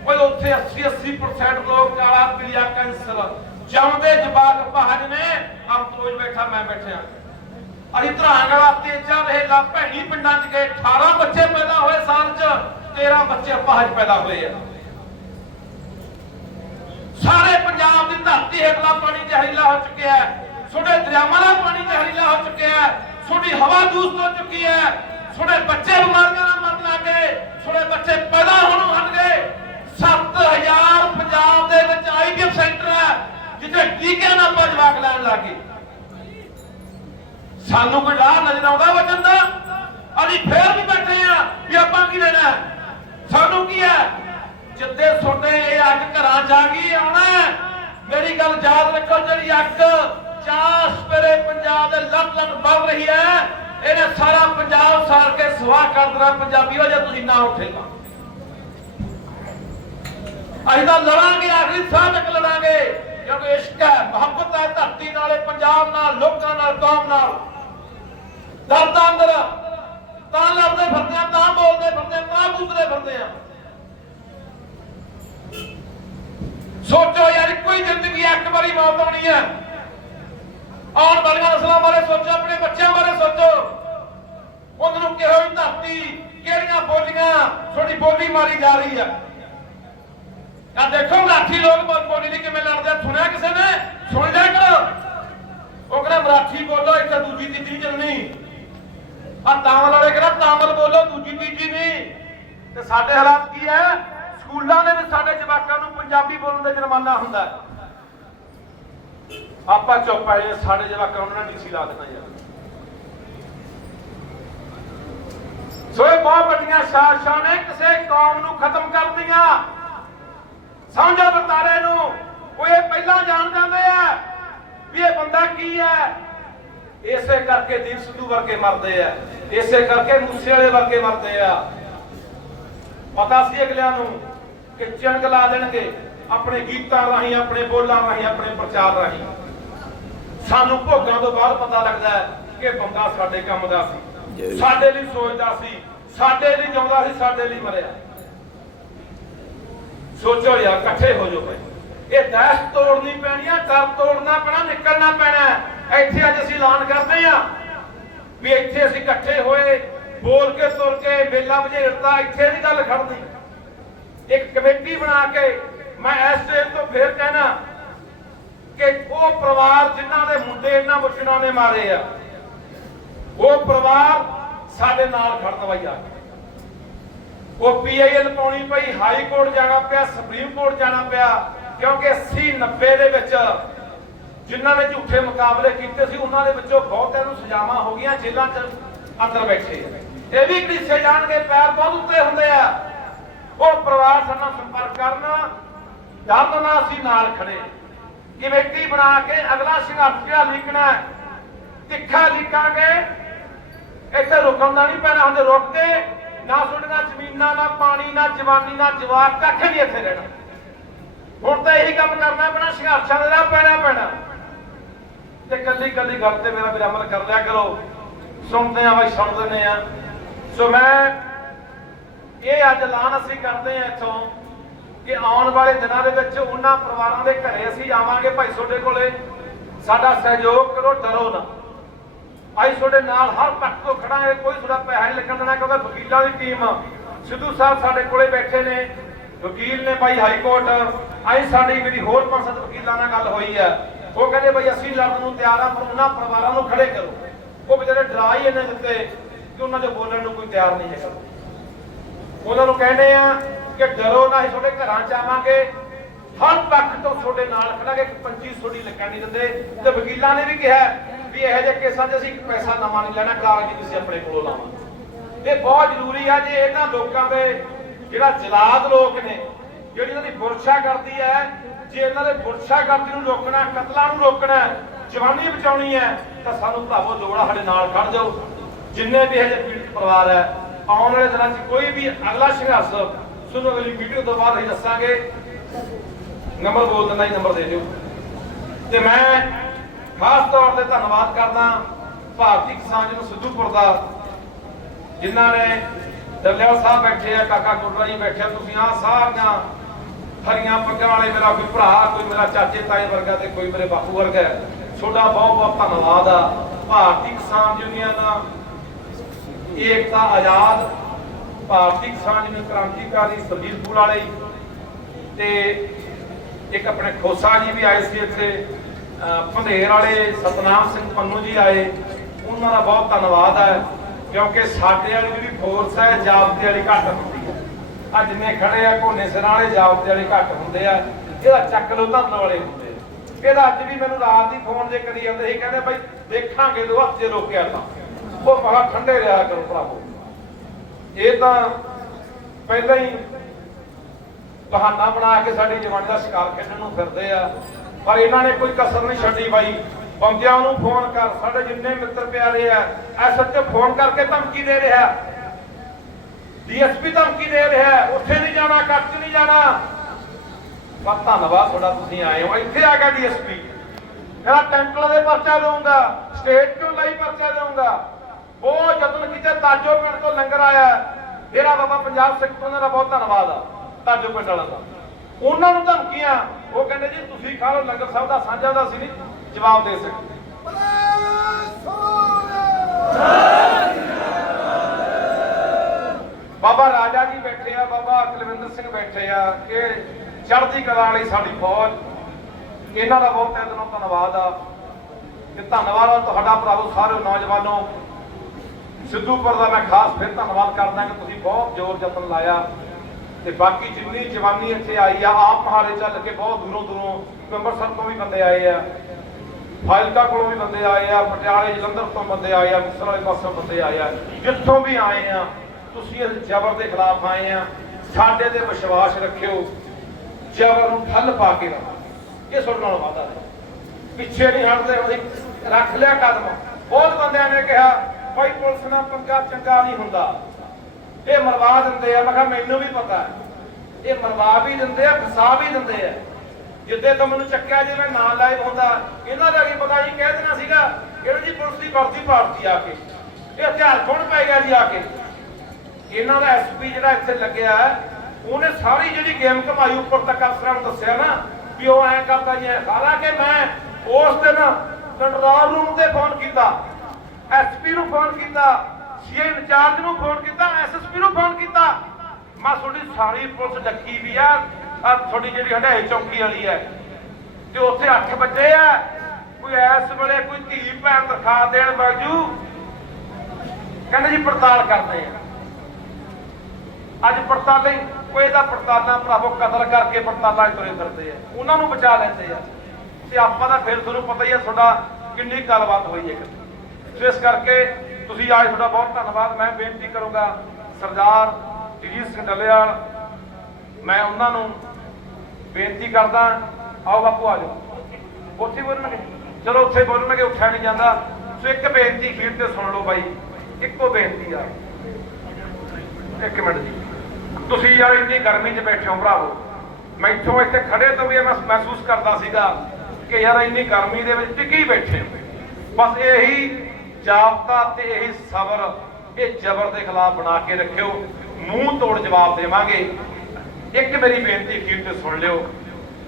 ਓਏ ਉੱਥੇ 80 80% ਲੋਕ ਕਾਲਾ ਪੀਲੀਆ ਕੈਂਸਰ। ਜਾਉਂਦੇ ਜਵਾਕ ਪਹਾੜ ਨੇ। ਅਮਤੋਜ ਬੈਠਾ, ਮੈਂ ਬੈਠਿਆ। ਅਸੀਂ ਧਰਾਂਗਾ ਵਾਸਤੇ ਚੱਲ ਰਹੇਲਾ ਭੈਣੀ ਪਿੰਡਾਂ 'ਚ ਗਏ। 18 ਬੱਚੇ ਪੈਦਾ ਹੋਏ ਸਾਲ 'ਚ। 13 ਬੱਚੇ ਪਹਾੜ ਪੈਦਾ ਹੋਏ ਆ। ਸਾਰੇ ਪੰਜਾਬ ਦੀ ਧਰਤੀ ਹੇਠਲਾ ਪਾਣੀ ਜ਼ਹਿਰੀਲਾ ਹੋ ਚੁੱਕਿਆ ਹੈ। ਤੁਹਾਡੇ ਦਰਿਆਵਾਂ ਦਾ ਪਾਣੀ ਜ਼ਹਿਰੀਲਾ ਹੋ ਚੁੱਕਿਆ ਹੈ। ਤੁਹਾਡੀ ਹਵਾ ਦੂਸ਼ਿਤ ਹੋ ਚੁੱਕੀ ਹੈ। ਤੁਹਾਡੇ ਬੱਚੇ ਬਿਮਾਰੀਆਂ ਨਾਲ ਮਰਨ ਲੱਗੇ ਤੁਹਾਡੇ ਬੱਚੇ ਪੈਦਾ ਹੋਣੋਂ ਹਟ ਗਏ। 7000 ਪੰਜਾਬ ਦੇ ਵਿੱਚ ਆਈਪੀਐਫ ਸੈਂਟਰ ਹੈ, ਜਿੱਥੇ ਟੀਕੇ ਨਾਲ ਆਪਾਂ ਜਵਾਕ ਲੈਣ ਲੱਗੇ ਸਾਨੂੰ ਕੋਈ ਰਾਹ ਨਜ਼ਰ ਆਉਂਦਾ ਵਜਨ ਦਾ? ਅਸੀਂ ਫੇਰ ਵੀ ਬੈਠੇ ਆ ਵੀ ਆਪਾਂ ਕੀ ਲੈਣਾ ਸਾਨੂੰ ਕੀ ਹੈ? ਜਿੱਦੇ ਤੁਹਾਡੇ ਇਹ ਅੱਗ ਘਰਾਂ ਜਾ ਗਈ, ਆਉਣਾ ਮੇਰੀ ਗੱਲ ਯਾਦ ਰੱਖੋ, ਜਿਹੜੀ ਅੱਗ ਚਾਰ ਸਪਰੇ ਪੰਜਾਬ ਦੇ ਲੱਟ ਲੱਟ ਬਲ ਰਹੀ ਹੈ, ਇਹਨੇ ਸਾਰਾ ਪੰਜਾਬ ਸਾਰ ਕੇ ਸਵਾਹ ਕਰ ਦੇਣਾ, ਪੰਜਾਬੀਓ, ਜੇ ਤੁਸੀਂ ਨਾ ਉੱਠੇਗਾ ਅਸੀਂ ਤਾਂ ਲੜਾਂਗੇ, ਆਖਰੀ ਸਾਹ ਤੱਕ ਲੜਾਂਗੇ, ਕਿਉਂਕਿ ਇਸ਼ਕ ਹੈ, ਮੁਹੱਬਤ ਹੈ ਧਰਤੀ ਨਾਲ ਪੰਜਾਬ ਨਾਲ, ਲੋਕਾਂ ਨਾਲ, ਕੌਮ ਨਾਲ। ਦਰਦ ਅੰਦਰ। ਤਾਂ ਲੜਦੇ ਫਿਰਦੇ ਆ, ਤਾਂ ਬੋਲਦੇ ਫਿਰਦੇ ਆ, ਤਾਂ ਗੁੱਸਦੇ ਫਿਰਦੇ ਆ। ਸੋਚੋ ਯਾਰ, ਇੱਕੋ ਹੀ ਜ਼ਿੰਦਗੀ ਇੱਕ ਵਾਰੀ ਮੌਤ ਆਉਣੀ ਹੈ। ਆਉਣ ਵਾਲੀਆਂ ਨਸਲਾਂ ਬਾਰੇ ਸੋਚੋ, ਆਪਣੇ ਬੱਚਿਆਂ ਬਾਰੇ ਸੋਚੋ। ਉਹਨਾਂ ਨੂੰ ਕਿਹੋ ਜਿਹੀ ਧਰਤੀ, ਕਿਹੜੀਆਂ ਬੋਲੀਆਂ ਤੁਹਾਡੀ ਬੋਲੀ ਮਾਰੀ ਜਾ ਰਹੀ ਆ ਆ ਦੇਖੋ, ਮਰਾਠੀ ਲੋਕ ਬੋਲੀ ਦੀ ਕਿਵੇਂ ਲੜਦੇ ਸੁਣਿਆ ਕਿਸੇ ਨੇ? ਸੁਣ ਲਿਆ ਕਰੋ। ਉਹ ਕਹਿੰਦਾ, ਮਰਾਠੀ ਬੋਲੋ ਇੱਥੇ ਦੂਜੀ ਤੀਜੀ ਚੱਲਣੀ ਆ ਤਾਮਲ ਵਾਲੇ ਕਹਿੰਦਾ, ਤਾਮਲ ਬੋਲੋ, ਦੂਜੀ ਤੀਜੀ ਨਹੀਂ। ਤੇ ਸਾਡੇ ਹਾਲਾਤ ਕੀ ਹੈ? ਸਕੂਲਾਂ ਦੇ ਵਿੱਚ ਸਾਡੇ ਜਵਾਕਾਂ ਨੂੰ ਪੰਜਾਬੀ ਬੋਲਣ ਦਾ ਜੁਰਮਾਨਾ ਹੁੰਦਾ ਹੈ। ਆਪਾਂ ਚੁੱਪ ਆ ਜੇ ਸਾਡੇ ਜਵਾਕਾਂ ਨੂੰ ਨਾ ਡੀਸੀ ਲਾ ਦੇਣਾ ਯਾਰ। ਸੋ ਇਹ ਬਹੁਤ ਵੱਡੀਆਂ ਸਾਜ਼ਿਸ਼ਾਂ ਨੇ, ਕਿਸੇ ਕੌਮ ਨੂੰ ਖਤਮ ਕਰਦੀਆਂ ਸਮਝੋ ਬਤਾਰੇ ਨੂੰ ਉਹ ਇਹ ਪਹਿਲਾਂ ਜਾਣ ਜਾਂਦੇ ਆ ਵੀ ਇਹ ਬੰਦਾ ਕੀ ਹੈ? ਇਸੇ ਕਰਕੇ ਦੀਪ ਸਿੱਧੂ ਵਰਗੇ ਮਰਦੇ ਆ। ਇਸੇ ਕਰਕੇ ਮੂਸੇ ਵਾਲੇ ਵਰਗੇ ਮਰਦੇ ਆ। ਪਤਾ ਸੀ ਅਗਲਿਆਂ ਨੂੰ ਕਿ ਚੰਗ ਲਾ ਦੇਣਗੇ। ਆਪਣੇ ਗੀਤਾਂ ਰਾਹੀਂ ਆਪਣੇ ਬੋਲਾਂ ਰਾਹੀਂ ਆਪਣੇ ਪ੍ਰਚਾਰ ਰਾਹੀਂ। ਸਾਨੂੰ ਭੋਗਾਂ ਤੋਂ ਬਾਅਦ ਪਤਾ ਲੱਗਦਾ ਹੈ ਕਿ ਬੰਦਾ ਸਾਡੇ ਕੰਮ ਦਾ ਸੀ। ਸਾਡੇ ਲਈ ਸੋਚਦਾ ਸੀ। ਸਾਡੇ ਲਈ ਜਿਉਂਦਾ ਸੀ ਸਾਡੇ ਲਈ ਮਰਿਆ। ਸੋਚੋ ਯਾਰ ਇਕੱਠੇ ਹੋ ਜਾਓ ਭਾਈ। ਇਹ ਦਹਿਸ਼ਤ ਤੋੜਨੀ ਪੈਣੀ ਆ ਡਰ ਤੋੜਨਾ ਪੈਣਾ ਨਿਕਲਣਾ ਪੈਣਾ। ਇੱਥੇ ਅੱਜ ਅਸੀਂ ਐਲਾਨ ਕਰਦੇ ਆ ਵੀ ਇੱਥੇ ਅਸੀਂ ਇਕੱਠੇ ਹੋਏ ਬੋਲ ਕੇ ਤੁਰ ਕੇ ਮੇਲਾ ਵਝੇੜਤਾ ਇੱਥੇ ਦੀ ਗੱਲ ਖੜਦੀ ਇੱਕ ਕਮੇਟੀ ਬਣਾ ਕੇ ਮੈਂ ਇਸ ਸਟੇਜ ਤੋਂ ਫੇਰ ਕਹਿਣਾ ਕਿ ਉਹ ਪਰਿਵਾਰ ਜਿਨ੍ਹਾਂ ਦੇ ਮੁੰਡੇ ਇਹਨਾਂ ਮੁਸ਼ਕਿਲਾਂ ਨੇ ਮਾਰੇ ਆ, ਉਹ ਪਰਿਵਾਰ ਸਾਡੇ ਨਾਲ ਖੜਨ ਵਈਆ ਉਹ ਪੀਆਈਐਲ ਪਾਉਣੀ ਪਈ, ਹਾਈ ਕੋਰਟ ਜਾਣਾ ਪਿਆ, ਸੁਪਰੀਮ ਕੋਰਟ ਜਾਣਾ ਪਿਆ, ਕਿਉਂਕਿ 80 90 ਦੇ ਵਿੱਚ ਜਿਨ੍ਹਾਂ ਨੇ ਝੂਠੇ ਮੁਕਾਬਲੇ ਕੀਤੇ ਸੀ, ਉਹਨਾਂ ਦੇ ਵਿੱਚੋਂ ਬਹੁਤਿਆਂ ਨੂੰ ਸਜ਼ਾਵਾਂ ਹੋ ਗਈਆਂ, ਜੇਲ੍ਹਾਂ 'ਚ ਅੰਦਰ ਬੈਠੇ ਇਹ ਵੀ ਕਿਸੇ ਜਾਣਗੇ, ਪੈਰ ਬਹੁਤ ਉੱਤੇ ਹੁੰਦੇ ਆ। ਉਹ ਪਰਿਵਾਰ ਸਾਡੇ ਨਾਲ ਸੰਪਰਕ ਕਰਨ, ਦਰਦ ਨਾਲ ਅਸੀਂ ਨਾਲ ਖੜੇ। ਕਮੇਟੀ ਬਣਾ ਕੇ ਅਗਲਾ ਸੰਘਰਸ਼ ਜਿਹੜਾ ਲਿਖਣਾ ਤਿੱਖਾ ਲਿਖਾਂਗੇ ਇੱਥੇ ਰੁਕਣ ਦਾ ਨਹੀਂ ਪੈਣਾ ਹੁੰਦੇ ਰੁਕ ਕੇ ਨਾ ਸੁਣਨਾ ਜ਼ਮੀਨਾਂ, ਨਾ ਪਾਣੀ, ਨਾ ਜਵਾਨੀ, ਨਾ ਜਵਾਬ ਕੱਖ ਨਹੀਂ ਇੱਥੇ ਰਹਿਣਾ। ਹੁਣ ਤਾਂ ਇਹੀ ਕੰਮ ਕਰਨਾ ਪੈਣਾ ਸੰਘਰਸ਼ਾਂ ਦੇ ਰਾਹ ਪੈਣਾ ਪੈਣਾ। ਤੇ ਕੱਲੀ ਕੱਲੀ ਗੱਲ ਤੇ ਮੇਰਾ ਵੀਰ ਅਮਲ ਕਰ ਲਿਆ ਕਰੋ। ਸੁਣਦੇ ਆ ਬਈ ਸੁਣਦੇ ਨੇ ਆ ਸੋ ਮੈਂ ਇਹ ਅੱਜ ਐਲਾਨ ਅਸੀਂ ਕਰਦੇ ਹਾਂ ਇੱਥੋਂ ਕਿ ਆਉਣ ਵਾਲੇ ਦਿਨਾਂ ਦੇ ਵਿੱਚ ਉਹਨਾਂ ਪਰਿਵਾਰਾਂ ਦੇ ਘਰੇ ਅਸੀਂ ਜਾਵਾਂਗੇ ਭਾਈ ਤੁਹਾਡੇ ਕੋਲੇ ਸਾਡਾ ਸਹਿਯੋਗ ਕਰੋ, ਡਰੋ ਨਾ। ਅਸੀਂ ਤੁਹਾਡੇ ਨਾਲ ਹਰ ਪੱਖ ਤੋਂ ਖੜਾਂਗੇ ਕੋਈ ਤੁਹਾਡਾ ਪੈਸਾ ਨਹੀਂ ਲੱਗਣ ਦੇਣਾ ਕਿਉਂਕਿ ਵਕੀਲਾਂ ਦੀ ਟੀਮ ਸਿੱਧੂ ਸਾਹਿਬ ਸਾਡੇ ਕੋਲੇ ਬੈਠੇ ਨੇ। ਵਕੀਲ ਨੇ ਭਾਈ ਹਾਈ ਕੋਰਟ ਅਸੀਂ ਸਾਡੀ ਮੇਰੀ ਹੋਰ ਪੰਜ ਸੱਤ ਵਕੀਲਾਂ ਨਾਲ ਗੱਲ ਹੋਈ ਆ ਉਹ ਕਹਿੰਦੇ ਭਾਈ ਅਸੀਂ ਲੜਨ ਨੂੰ ਤਿਆਰ ਆ ਪਰ ਉਹਨਾਂ ਪਰਿਵਾਰਾਂ ਨੂੰ ਖੜੇ ਕਰੋ। ਉਹ ਵਿਚਾਰੇ ਡਰਾ ਹੀ ਇਹਨੇ ਦਿੱਤੇ ਕਿ ਉਹਨਾਂ ਦੇ ਬੋਲਣ ਨੂੰ ਕੋਈ ਤਿਆਰ ਨਹੀਂ ਹੈਗਾ। ਉਹਨਾਂ ਨੂੰ ਕਹਿੰਦੇ ਆ ਕਿ ਡਰੋ ਨਾ ਅਸੀਂ ਤੁਹਾਡੇ ਘਰਾਂ ਚ ਆਵਾਂਗੇ। ਹਰ ਪੱਖ ਤੋਂ ਤੁਹਾਡੇ ਨਾਲ ਖੜਾਂਗੇ ਕਿ 25 ਥੋੜੀ ਲੱਗਣ ਨਹੀਂ ਦਿੰਦੇ। ਤੇ ਵਕੀਲਾਂ ਨੇ ਵੀ ਕਿਹਾ ਵੀ ਇਹੋ ਜਿਹੇ ਕੇਸਾਂ 'ਚ ਅਸੀਂ ਪੈਸਾ ਨਵਾਂ ਨਹੀਂ ਲੈਣਾ, ਕਾਗਜ਼ ਤੁਸੀਂ ਆਪਣੇ ਕੋਲੋਂ ਲਾਵਾਂਗੇ ਇਹ ਬਹੁਤ ਜ਼ਰੂਰੀ ਆ ਜੇ ਇਹਨਾਂ ਲੋਕਾਂ ਦੇ ਜਿਹੜਾ ਜਲਾਦ ਲੋਕ ਨੇ, ਜਿਹੜੀ ਇਹਨਾਂ ਦੀ ਬੁਰਸ਼ਾ ਕਰਦੀ ਹੈ, ਜੇ ਇਹਨਾਂ ਦੇ ਬੁਰਸ਼ਾ ਕਰਦੀ ਨੂੰ ਰੋਕਣਾ, ਕਤਲਾਂ ਨੂੰ ਰੋਕਣਾ, ਜਵਾਨੀ ਬਚਾਉਣੀ ਹੈ, ਤਾਂ ਸਾਨੂੰ ਭਰਾਵੋ ਲੋੜ ਆ ਸਾਡੇ ਨਾਲ ਖੜ ਜਾਓ। ਜਿੰਨੇ ਵੀ ਇਹ ਜਿਹੇ ਪੀੜਤ ਪਰਿਵਾਰ ਹੈ ਆਉਣ ਵਾਲੇ ਦਿਨਾਂ 'ਚ ਕੋਈ ਵੀ ਅਗਲਾ ਸੰਘਰਸ਼ ਤੁਹਾਨੂੰ ਅਗਲੀ ਵੀਡੀਓ ਤੋਂ ਬਾਅਦ ਅਸੀਂ ਦੱਸਾਂਗੇ। ਨੰਬਰ ਬੋਲ ਦਿੰਦਾ ਜੀ ਨੰਬਰ ਦੇ ਦਿਓ। ਤੇ ਮੈਂ ਖਾਸ ਤੌਰ ਤੇ ਧੰਨਵਾਦ ਕਰਦਾ ਭਾਰਤੀ ਕਿਸਾਨ ਜਨ ਸਿੱਧੂਪੁਰ ਦਾ, ਜਿਨ੍ਹਾਂ ਨੇ ਦਲਿਆ ਸਾਹਿਬ ਬੈਠੇ ਆ, ਕਾਕਾ ਕੁਰਲਾ ਜੀ ਬੈਠੇ ਤੁਸੀਂ ਆ ਸਾਰੀਆਂ ਹਰੀਆਂ ਪੱਗਾਂ ਵਾਲੇ ਮੇਰਾ ਕੋਈ ਭਰਾ, ਕੋਈ ਮੇਰਾ ਚਾਚੇ, ਤਾਏ ਵਰਗਾ ਤੇ ਕੋਈ ਮੇਰੇ ਬਾਪੂ ਵਰਗਾ ਤੁਹਾਡਾ ਬਹੁਤ ਬਹੁਤ ਧੰਨਵਾਦ ਆ। ਭਾਰਤੀ ਕਿਸਾਨ ਯੂਨੀਅਨ ਏਕਤਾ, ਆਜ਼ਾਦ ਭਾਰਤੀ ਕਿਸਾਨ ਯੂਨੀਅਨ ਕ੍ਰਾਂਤੀਕਾਰੀ ਸਰਬੀਰਪੁਰ ਵਾਲੇ ਤੇ ਇੱਕ ਆਪਣੇ ਖੋਸਾ ਜੀ ਵੀ ਆਏ ਸੀ ਇੱਥੇ ਭੰਡੇਰ ਵਾਲੇ ਸਤਨਾਮ ਸਿੰਘ ਪੰਨੂ ਜੀ ਆਏ। ਉਹਨਾਂ ਦਾ ਬਹੁਤ ਧੰਨਵਾਦ ਹੈ, ਕਿਉਂਕਿ ਸਾਡੇ ਵਾਲੀ ਜਿਹੜੀ ਫੋਰਸ ਹੈ, ਜਾਬਤੇ ਵਾਲੀ ਘੱਟ ਹੁੰਦੀ ਹੈ। ਆ ਜਿੰਨੇ ਖੜੇ ਆ ਕੋਨੇ ਸਿਰਾਂ ਵਾਲੇ ਜਾਬਤੇ ਵਾਲੇ ਘੱਟ ਹੁੰਦੇ ਆ, ਇਹਦਾ ਚੱਕ ਲੋ ਧਰਨ ਵਾਲੇ ਹੁੰਦੇ ਆ। ਇਹਦਾ ਅੱਜ ਵੀ ਮੈਨੂੰ ਰਾਤ ਦੀ ਫੋਨ ਜੇ ਕਰੀ ਜਾਂਦੇ ਸੀ ਕਹਿੰਦੇ ਬਾਈ ਦੇਖਾਂਗੇ ਦੋ ਹਫ਼ਤੇ ਰੋਕਿਆ ਤਾਂ। ਉਹ ਮਹਾ ਠੰਡੇ ਰਿਹਾ ਕਰੋ ਭਰਾਵੋ। ਇਹ ਤਾਂ ਪਹਿਲਾਂ ਹੀ ਬਹਾਨਾ ਬਣਾ ਕੇ ਸਾਡੀ ਜਵਾਨੀ ਦਾ ਸ਼ਿਕਾਰ ਖੇਡਣ ਨੂੰ ਫਿਰਦੇ ਆ। ਪਰ ਇਹਨਾਂ ਨੇ ਕੋਈ ਕਸਰ ਨਹੀਂ ਛੱਡੀ ਬਾਈ। ਬੰਦਿਆਂ ਨੂੰ ਫੋਨ ਕਰ, ਸਾਡੇ ਜਿੰਨੇ ਮਿੱਤਰ ਪਿਆਰੇ ਆ, ਐਸਐਚਓ ਫੋਨ ਕਰਕੇ ਧਮਕੀ ਦੇ ਰਿਹਾ। ਡੀਐਸਪੀ ਧਮਕੀ ਦੇ ਰਿਹਾ, ਉੱਥੇ ਨਹੀਂ ਜਾਣਾ ਕੱਚ ਨਹੀਂ ਜਾਣਾ। ਪਰ ਧੰਨਵਾਦ ਤੁਹਾਡਾ, ਤੁਸੀਂ ਆਏ ਹੋ। ਇੱਥੇ ਆ ਗਿਆ ਡੀਐਸਪੀ। ਕਹਿੰਦਾ ਟੈਂਟਲ ਦੇ ਪਰਚਾ ਦਊਂਗਾ, ਸਟੇਟ ਤੋਂ ਲਈ ਪਰਚਾ ਦਊਂਗਾ। ਬਹੁਤ ਯਤਨ ਕੀਤੇ ਤਾਜੋ ਪਿੰਡ ਤੋਂ ਲੰਗਰ ਆਇਆ ਡੇਰਾ ਬਾਬਾ ਪੰਜਾਬ ਸਿੱਖ ਤੋਂ ਦਾ ਬਹੁਤ ਧੰਨਵਾਦ ਆ ਤਾਜੋ ਪਿੰਡ ਵਾਲਾ ਦਾ। ਉਹਨਾਂ ਨੂੰ ਧਮਕੀਆਂ, ਉਹ ਕਹਿੰਦੇ ਜੀ, ਤੁਸੀਂ ਖਾ ਲਓ, ਲੰਗਰ ਸਾਹਿਬ ਦਾ ਸਾਂਝਾ ਦਾ ਅਸੀਂ ਨਹੀਂ ਜਵਾਬ ਦੇ ਸਕਦੇ। ਬਾਬਾ ਰਾਜਾ ਜੀ ਬੈਠੇ ਆ, ਬਾਬਾ ਕੁਲਵਿੰਦਰ ਸਿੰਘ ਬੈਠੇ ਆ, ਕਿ ਚੜ੍ਹਦੀ ਕਲਾ ਵਾਲੀ ਸਾਡੀ ਫੌਜ, ਇਹਨਾਂ ਦਾ ਬਹੁਤ ਤਹਿ ਦਿਲੋਂ ਧੰਨਵਾਦ ਆ, ਤੇ ਧੰਨਵਾਦ ਆ ਤੁਹਾਡਾ ਭਰਾਵੋ ਸਾਰੇ ਨੌਜਵਾਨੋ। ਸਿੱਧੂਪੁਰ ਦਾ ਮੈਂ ਖਾਸ ਫਿਰ ਧੰਨਵਾਦ ਕਰਦਾ ਕਿ ਤੁਸੀਂ ਬਹੁਤ ਜ਼ੋਰ ਯਤਨ ਲਾਇਆ ਤੇ ਬਾਕੀ ਜਿੰਨੀ ਜਵਾਨੀ ਇੱਥੇ ਆਈ ਆ, ਆਪ ਪਹਾੜੇ ਚੱਲ ਕੇ ਬਹੁਤ ਦੂਰੋਂ ਦੂਰੋਂ ਅੰਮ੍ਰਿਤਸਰ ਤੋਂ ਵੀ ਬੰਦੇ ਆਏ ਆ, ਫਾਜ਼ਿਲਕਾ ਕੋਲੋਂ ਵੀ ਬੰਦੇ ਆਏ ਆ, ਪਟਿਆਲੇ, ਜਲੰਧਰ ਤੋਂ ਬੰਦੇ ਆਏ ਆ ਮੁਕਤਸਰ ਵਾਲੇ ਪਾਸੋਂ ਬੰਦੇ ਆਏ ਆ, ਜਿੱਥੋਂ ਵੀ ਆਏ ਆ, ਤੁਸੀਂ ਇਸ ਜ਼ਬਰ ਦੇ ਖਿਲਾਫ ਆਏ ਆ, ਸਾਡੇ ਤੇ ਵਿਸ਼ਵਾਸ ਰੱਖਿਓ, ਜ਼ਬਰ ਨੂੰ ਠੱਲ ਪਾ ਕੇ ਰੱਖੋ। ਇਹ ਸੁਣਨ ਨਾਲ ਵਾਅਦਾ ਪਿੱਛੇ ਨਹੀਂ ਹਟਦੇ, ਅਸੀਂ ਰੱਖ ਲਿਆ ਕਦਮ। ਬਹੁਤ ਬੰਦਿਆਂ ਨੇ ਕਿਹਾ ਭਾਈ ਪੁਲਿਸ ਨਾਲ ਪੰਗਾ ਚੰਗਾ ਨਹੀਂ ਹੁੰਦਾ। ਇਹ ਮਰਵਾ ਦਿੰਦੇ ਆ, ਮੈਂ ਕਿਹਾ ਮੈਨੂੰ ਵੀ ਪਤਾ ਹੈ। ਇਹ ਮਰਵਾ ਵੀ ਦਿੰਦੇ ਆ, ਫਸਾ ਵੀ ਦਿੰਦੇ ਆ। ਜਿੱਦੇ ਤੋਂ ਮੈਨੂੰ ਚੱਕਿਆ ਜੇ ਮੈਂ ਨਾਂ ਲਾਈਵ ਹੁੰਦਾ, ਇਹਨਾਂ ਦਾ ਕੀ ਪਤਾ ਜੀ ਕਹਿ ਦੇਣਾ ਸੀਗਾ ਇਹਨੂੰ ਜੀ ਪੁਲਿਸ ਦੀ ਵਰਦੀ ਭਾਰਤੀ ਆ ਕੇ। ਇਹ ਹਥਿਆਰ ਕੌਣ ਪੈ ਜੀ ਆ ਕੇ? ਇਹਨਾਂ ਦਾ ਐਸਪੀ ਜਿਹੜਾ ਇੱਥੇ ਲੱਗਿਆ, ਉਹਨੇ ਸਾਰੀ ਜਿਹੜੀ ਗੇਮ ਕਮਾਈ ਉੱਪਰ ਤੱਕ ਅਫਸਰਾਂ ਨੂੰ ਦੱਸਿਆ ਨਾ, ਵੀ ਉਹ ਐਂ ਕਰਦਾ ਜੀ ਐਂ। ਹਾਲਾਂਕਿ ਮੈਂ ਉਸ ਦਿਨ ਕੰਟਰੋਲ ਰੂਮ ਤੇ ਫੋਨ ਕੀਤਾ। ਐਸਪੀ ਨੂੰ ਫੋਨ ਕੀਤਾ, ਸੀਏ ਇੰਚਾਰਜ ਨੂੰ ਫੋਨ ਕੀਤਾ, ਐਸਐਸਪੀ ਨੂੰ ਫੋਨ ਕੀਤਾ। ਮੈਂ ਤੁਹਾਡੀ ਸਾਰੀ ਪੁਲਿਸ ਡੱਕੀ ਵੀ ਆ ਆ ਤੁਹਾਡੀ ਜਿਹੜੀ ਹੰਡਾਈ ਚੌਕੀ ਵਾਲੀ ਹੈ। ਤੇ ਉੱਥੇ 8 ਵਜੇ ਆ। ਕੋਈ ਐਸ ਵੇਲੇ ਕੋਈ ਧੀ ਭੈਣ ਦਿਖਾ ਦੇਣ ਬਾਜੂ? ਕਹਿੰਦੇ ਜੀ, ਪੜਤਾਲ ਕਰਦੇ ਆ। ਅੱਜ ਪੜਤਾਲੇ ਉਹ ਇਹਦਾ ਪੜਤਾਲਾ ਭਰਾਵੋ, ਕਤਲ ਕਰਕੇ ਪੜਤਾਲਾਂ ਤੁਰੇ ਫਿਰਦੇ ਆ। ਉਹਨਾਂ ਨੂੰ ਬਚਾ ਲੈਂਦੇ ਆ। ਤੇ ਆਪਾਂ ਦਾ ਫਿਰ ਤੁਹਾਨੂੰ ਪਤਾ ਹੀ ਆ, ਤੁਹਾਡਾ ਕਿੰਨੀ ਗੱਲਬਾਤ ਹੋਈ ਹੈ ਕਿਤੇ ਸੋ ਇਸ ਕਰਕੇ ਤੁਸੀਂ ਆਏ ਤੁਹਾਡਾ ਬਹੁਤ ਧੰਨਵਾਦ। ਮੈਂ ਬੇਨਤੀ ਕਰੂੰਗਾ ਸਰਦਾਰ ਟੀਜੀ ਸਿੰਘ ਡੱਲੇਵਾਲ, ਮੈਂ ਉਹਨਾਂ ਨੂੰ ਬੇਨਤੀ ਕਰਦਾ, ਆਓ ਬਾਪੂ ਆ ਜਾਓ। ਉੱਥੇ ਬੋਲਣਗੇ। ਚਲੋ ਉੱਥੇ ਬੋਲਣਗੇ, ਉੱਠਿਆ ਨਹੀਂ ਜਾਂਦਾ। ਸੋ ਇੱਕ ਬੇਨਤੀ ਖੀਰ ਤੇ ਸੁਣ ਲਓ ਬਾਈ, ਇੱਕੋ ਬੇਨਤੀ ਆ। ਇੱਕ ਮਿੰਟ ਜੀ। ਤੁਸੀਂ ਯਾਰ ਇੰਨੀ ਗਰਮੀ 'ਚ ਬੈਠੇ ਹੋ ਭਰਾਵੋ। ਮੈਥੋਂ ਇੱਥੇ ਖੜੇ ਤੋਂ ਵੀ ਮੈਂ ਮਹਿਸੂਸ ਕਰਦਾ ਸੀਗਾ ਕਿ ਯਾਰ ਇੰਨੀ ਗਰਮੀ ਦੇ ਵਿੱਚ ਟਿਕੀ ਬੈਠੇ ਹੋ? ਬਸ ਇਹੀ ਜਾਬਤਾ ਤੇ ਇਹੀ ਸਬਰ, ਇਹ ਜ਼ਬਰ ਦੇ ਖਿਲਾਫ ਬਣਾ ਕੇ ਰੱਖਿਓ। ਮੂੰਹ ਤੋੜ ਜਵਾਬ ਦੇਵਾਂਗੇ। ਇੱਕ ਮੇਰੀ ਬੇਨਤੀ ਅਖੀਰ ਤੇ ਸੁਣ ਲਿਓ।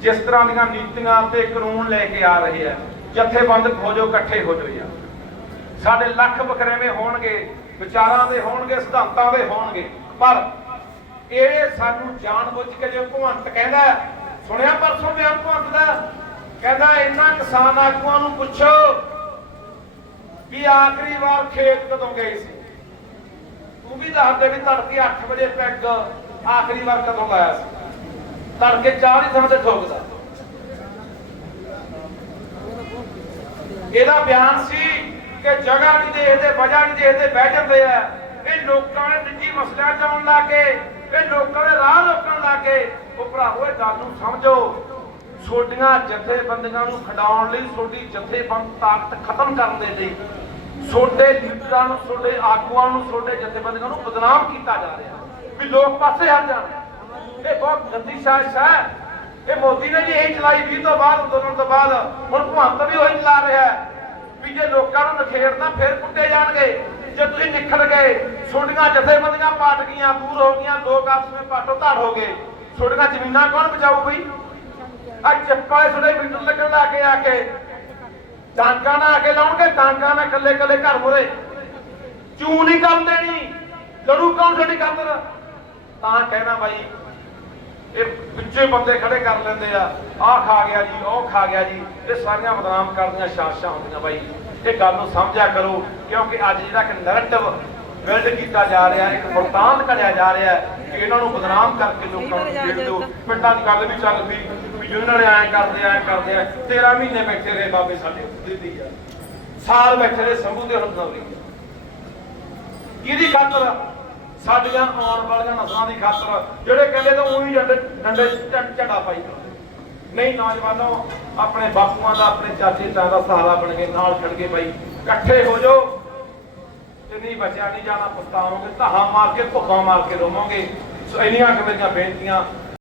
ਜਿਸ ਤਰ੍ਹਾਂ ਦੀਆਂ ਨੀਤੀਆਂ ਤੇ ਕਾਨੂੰਨ ਲੈ ਕੇ ਆ ਰਹੇ ਆ, ਜਥੇਬੰਦ ਹੋ ਜਾਓ ਇਕੱਠੇ ਹੋ ਜਾਓ ਯਾਰ। ਸਾਡੇ ਲੱਖ ਬਕਰੇਵੇਂ ਹੋਣਗੇ, ਵਿਚਾਰਾਂ ਦੇ ਹੋਣਗੇ, ਸਿਧਾਂਤਾਂ ਦੇ ਹੋਣਗੇ, ਪਰ ਇਹ ਸਾਨੂੰ ਜਾਣਬੁੱਝ ਕੇ ਜੇ ਭਗਵੰਤ ਕਹਿੰਦਾ, ਸੁਣਿਆ ਪਰਸੋਂ ਬਿਆਨ ਭਗਵੰਤ ਦਾ? ਕਹਿੰਦਾ ਇਹਨਾਂ ਕਿਸਾਨ ਆਗੂਆਂ ਨੂੰ ਪੁੱਛੋ ਵੀ ਆਖਰੀ ਵਾਰ ਖੇਤ ਕਦੋਂ ਗਏ ਸੀ? ਤੂੰ ਵੀ ਦੱਸ ਵੀ ਤੜਕੇ 8 ਵਜੇ ਪੈਗ ਆਖਰੀ ਵਾਰ ਕਦੋਂ ਲਾਇਆ ਸੀ? ਤੜਕੇ 4 ਹੀ ਸਮੇਂ ਠੋਕਦਾ ਇਹਦਾ ਬਿਆਨ ਸੀ ਕਿ ਜਗ੍ਹਾ ਨਹੀਂ ਦੇਖਦੇ, ਵਜ੍ਹਾ ਨਹੀਂ ਦੇਖਦੇ, ਬਹਿ ਜਾਂਦੇ ਆ। ਇਹ ਲੋਕਾਂ ਨੇ ਨਿੱਜੀ ਮਸਲਿਆਂ 'ਚ ਆਉਣ ਲੱਗੇ ਇਹ ਲੋਕਾਂ ਦੇ ਰਾਹ ਰੋਕਣ ਲੱਗੇ ਉਹ ਭਰਾਵੋ, ਇਹ ਗੱਲ ਨੂੰ ਸਮਝੋ। ਛੋਟੀਆਂ ਜਥੇਬੰਦੀਆਂ ਨੂੰ ਖਡਾਉਣ ਲਈ ਛੋਟੀ ਜਥੇਬੰਦ ਤਾਕਤ ਖਤਮ ਕਰਨ ਦੇ ਲਈ ਛੋਟੇ ਲੀਡਰਾਂ ਨੂੰ ਛੋਟੇ ਆਗੂਆਂ ਨੂੰ ਛੋਟੇ ਜਥੇਬੰਦੀਆਂ ਨੂੰ ਬਦਨਾਮ ਕੀਤਾ ਜਾ ਰਿਹਾ। ਵੀ ਲੋਕ ਪਾਸੇ ਹਟ ਜਾਣ। ਇਹ ਬਹੁਤ ਗੰਦੀ ਸਾਜ਼ਿਸ਼ ਹੈ। ਇਹ ਮੋਦੀ ਨੇ ਜੀ ਇਹ ਚਲਾਈ 20 ਤੋਂ ਬਾਅਦ, ਅੰਦੋਲਨ ਤੋਂ ਬਾਅਦ। ਹੁਣ ਭਗਵੰਤ ਵੀ ਉਹੀ ਚਲਾ ਰਿਹਾ ਵੀ ਜੇ ਲੋਕਾਂ ਨੂੰ ਨਖੇੜਨਾ ਫਿਰ ਕੁੱਟੇ ਜਾਣਗੇ। ਜੇ ਤੁਸੀਂ ਨਿਖਰ ਗਏ ਛੋਟੀਆਂ ਜਥੇਬੰਦੀਆਂ ਪਾਟ ਗਈਆਂ, ਦੂਰ ਹੋ ਗਈਆਂ, ਲੋਕ ਆਪਸ ਵਿੱਚ ਪਾਟੋ ਧਾੜ ਹੋ ਗਏ। ਛੋਟੀਆਂ ਜ਼ਮੀਨਾਂ ਕੌਣ ਬਚਾਊ ਬਈ? ਅੱਜ ਚੱਪਾਂ ਥੋੜੇ ਮੀਟਰ ਲੱਗਣ ਲਾ ਕੇ ਆ ਕੇ। ਟਾਂਕਾਂ ਨਾ ਆ ਕੇ ਲਾਉਣਗੇ ਟਾਂਕਾਂ ਨਾਲ ਕੱਲੇ ਕੱਲੇ ਘਰ ਮੁਰੇ। ਚੂ ਨਹੀਂ ਕੰਮ ਦੇਣੀ, ਲੜੂ ਕੌਣ ਸਾਡੀ ਖਾਤਰ? ਤਾਂ ਕਹਿਣਾ ਬਾਈ, ਇਹ ਵਿੱਚੇ ਬੰਦੇ ਖੜੇ ਕਰ ਲੈਂਦੇ ਆ। ਆਹ ਖਾ ਗਿਆ ਜੀ, ਉਹ ਖਾ ਗਿਆ ਜੀ। ਇਹ ਸਾਰੀਆਂ ਬਦਨਾਮ ਕਰਦੀਆਂ ਸ਼ਾਸ਼ਾਂ ਹੁੰਦੀਆਂ ਬਾਈ। ਇਹ ਗੱਲ ਨੂੰ ਸਮਝਿਆ ਕਰੋ, ਕਿਉਂਕਿ ਅੱਜ ਜਿਹੜਾ ਕਿ ਨੈਰੇਟਿਵ ਬਿਲਡ ਕੀਤਾ ਜਾ ਰਿਹਾ, ਇੱਕ ਵਰਤਾਂਤ ਘੜਿਆ ਜਾ ਰਿਹਾ ਕਿ ਇਹਨਾਂ ਨੂੰ ਬਦਨਾਮ ਕਰਕੇ ਲੋਕਾਂ ਨੂੰ ਦੇਖ ਦਿਓ। ਪਿੰਡਾਂ ਦੀ ਗੱਲ ਵੀ ਚੱਲਦੀ। ਵੀ ਜਿਹਨਾਂ ਵਾਲੇ ਐਂ ਕਰਦੇ ਐਂ ਕਰਦੇ ਆ। 13 ਮਹੀਨੇ ਬੈਠੇ ਰਹੇ ਬਾਬੇ ਸਾਡੇ, ਦਿੱਲੀ ਆ। ਸਾਲ ਬੈਠੇ ਰਹੇ, ਸੰਭੂ ਦੇ ਹਰਦੌਰੀ ਕਿਹਦੀ ਖਾਤਰ ਸਾਡੀਆਂ ਆਉਣ ਵਾਲੀਆਂ ਨਸਲਾਂ ਦੀ ਖਾਤਰ ਜਿਹੜੇ ਕਹਿੰਦੇ ਤਾਂ ਉਹੀ ਡੰਡੇ ਡੰਡੇ ਝੰਡਾ ਪਾਈ ਫਿਰਦੇ। ਨਹੀਂ, ਨੌਜਵਾਨੋ, ਆਪਣੇ ਬਾਪੂਆਂ ਦਾ, ਆਪਣੇ ਚਾਚੇ ਤਾਇਆ ਦਾ ਸਹਾਰਾ ਬਣ ਕੇ ਨਾਲ ਖੜ ਕੇ ਬਾਈ, ਇਕੱਠੇ ਹੋ ਜਾਓ। ਤੇ ਨਹੀਂ ਬਚਿਆ, ਨਹੀਂ ਜਾਣਾ ਪਛਤਾਵੋਗੇ ਧਾਹਾਂ ਮਾਰ ਕੇ ਭੁੱਖਾਂ ਮਾਰ ਕੇ ਰੋਵੋਗੇ। ਸੋ ਇੰਨੀਆਂ ਕੁ ਬੇਨਤੀਆਂ।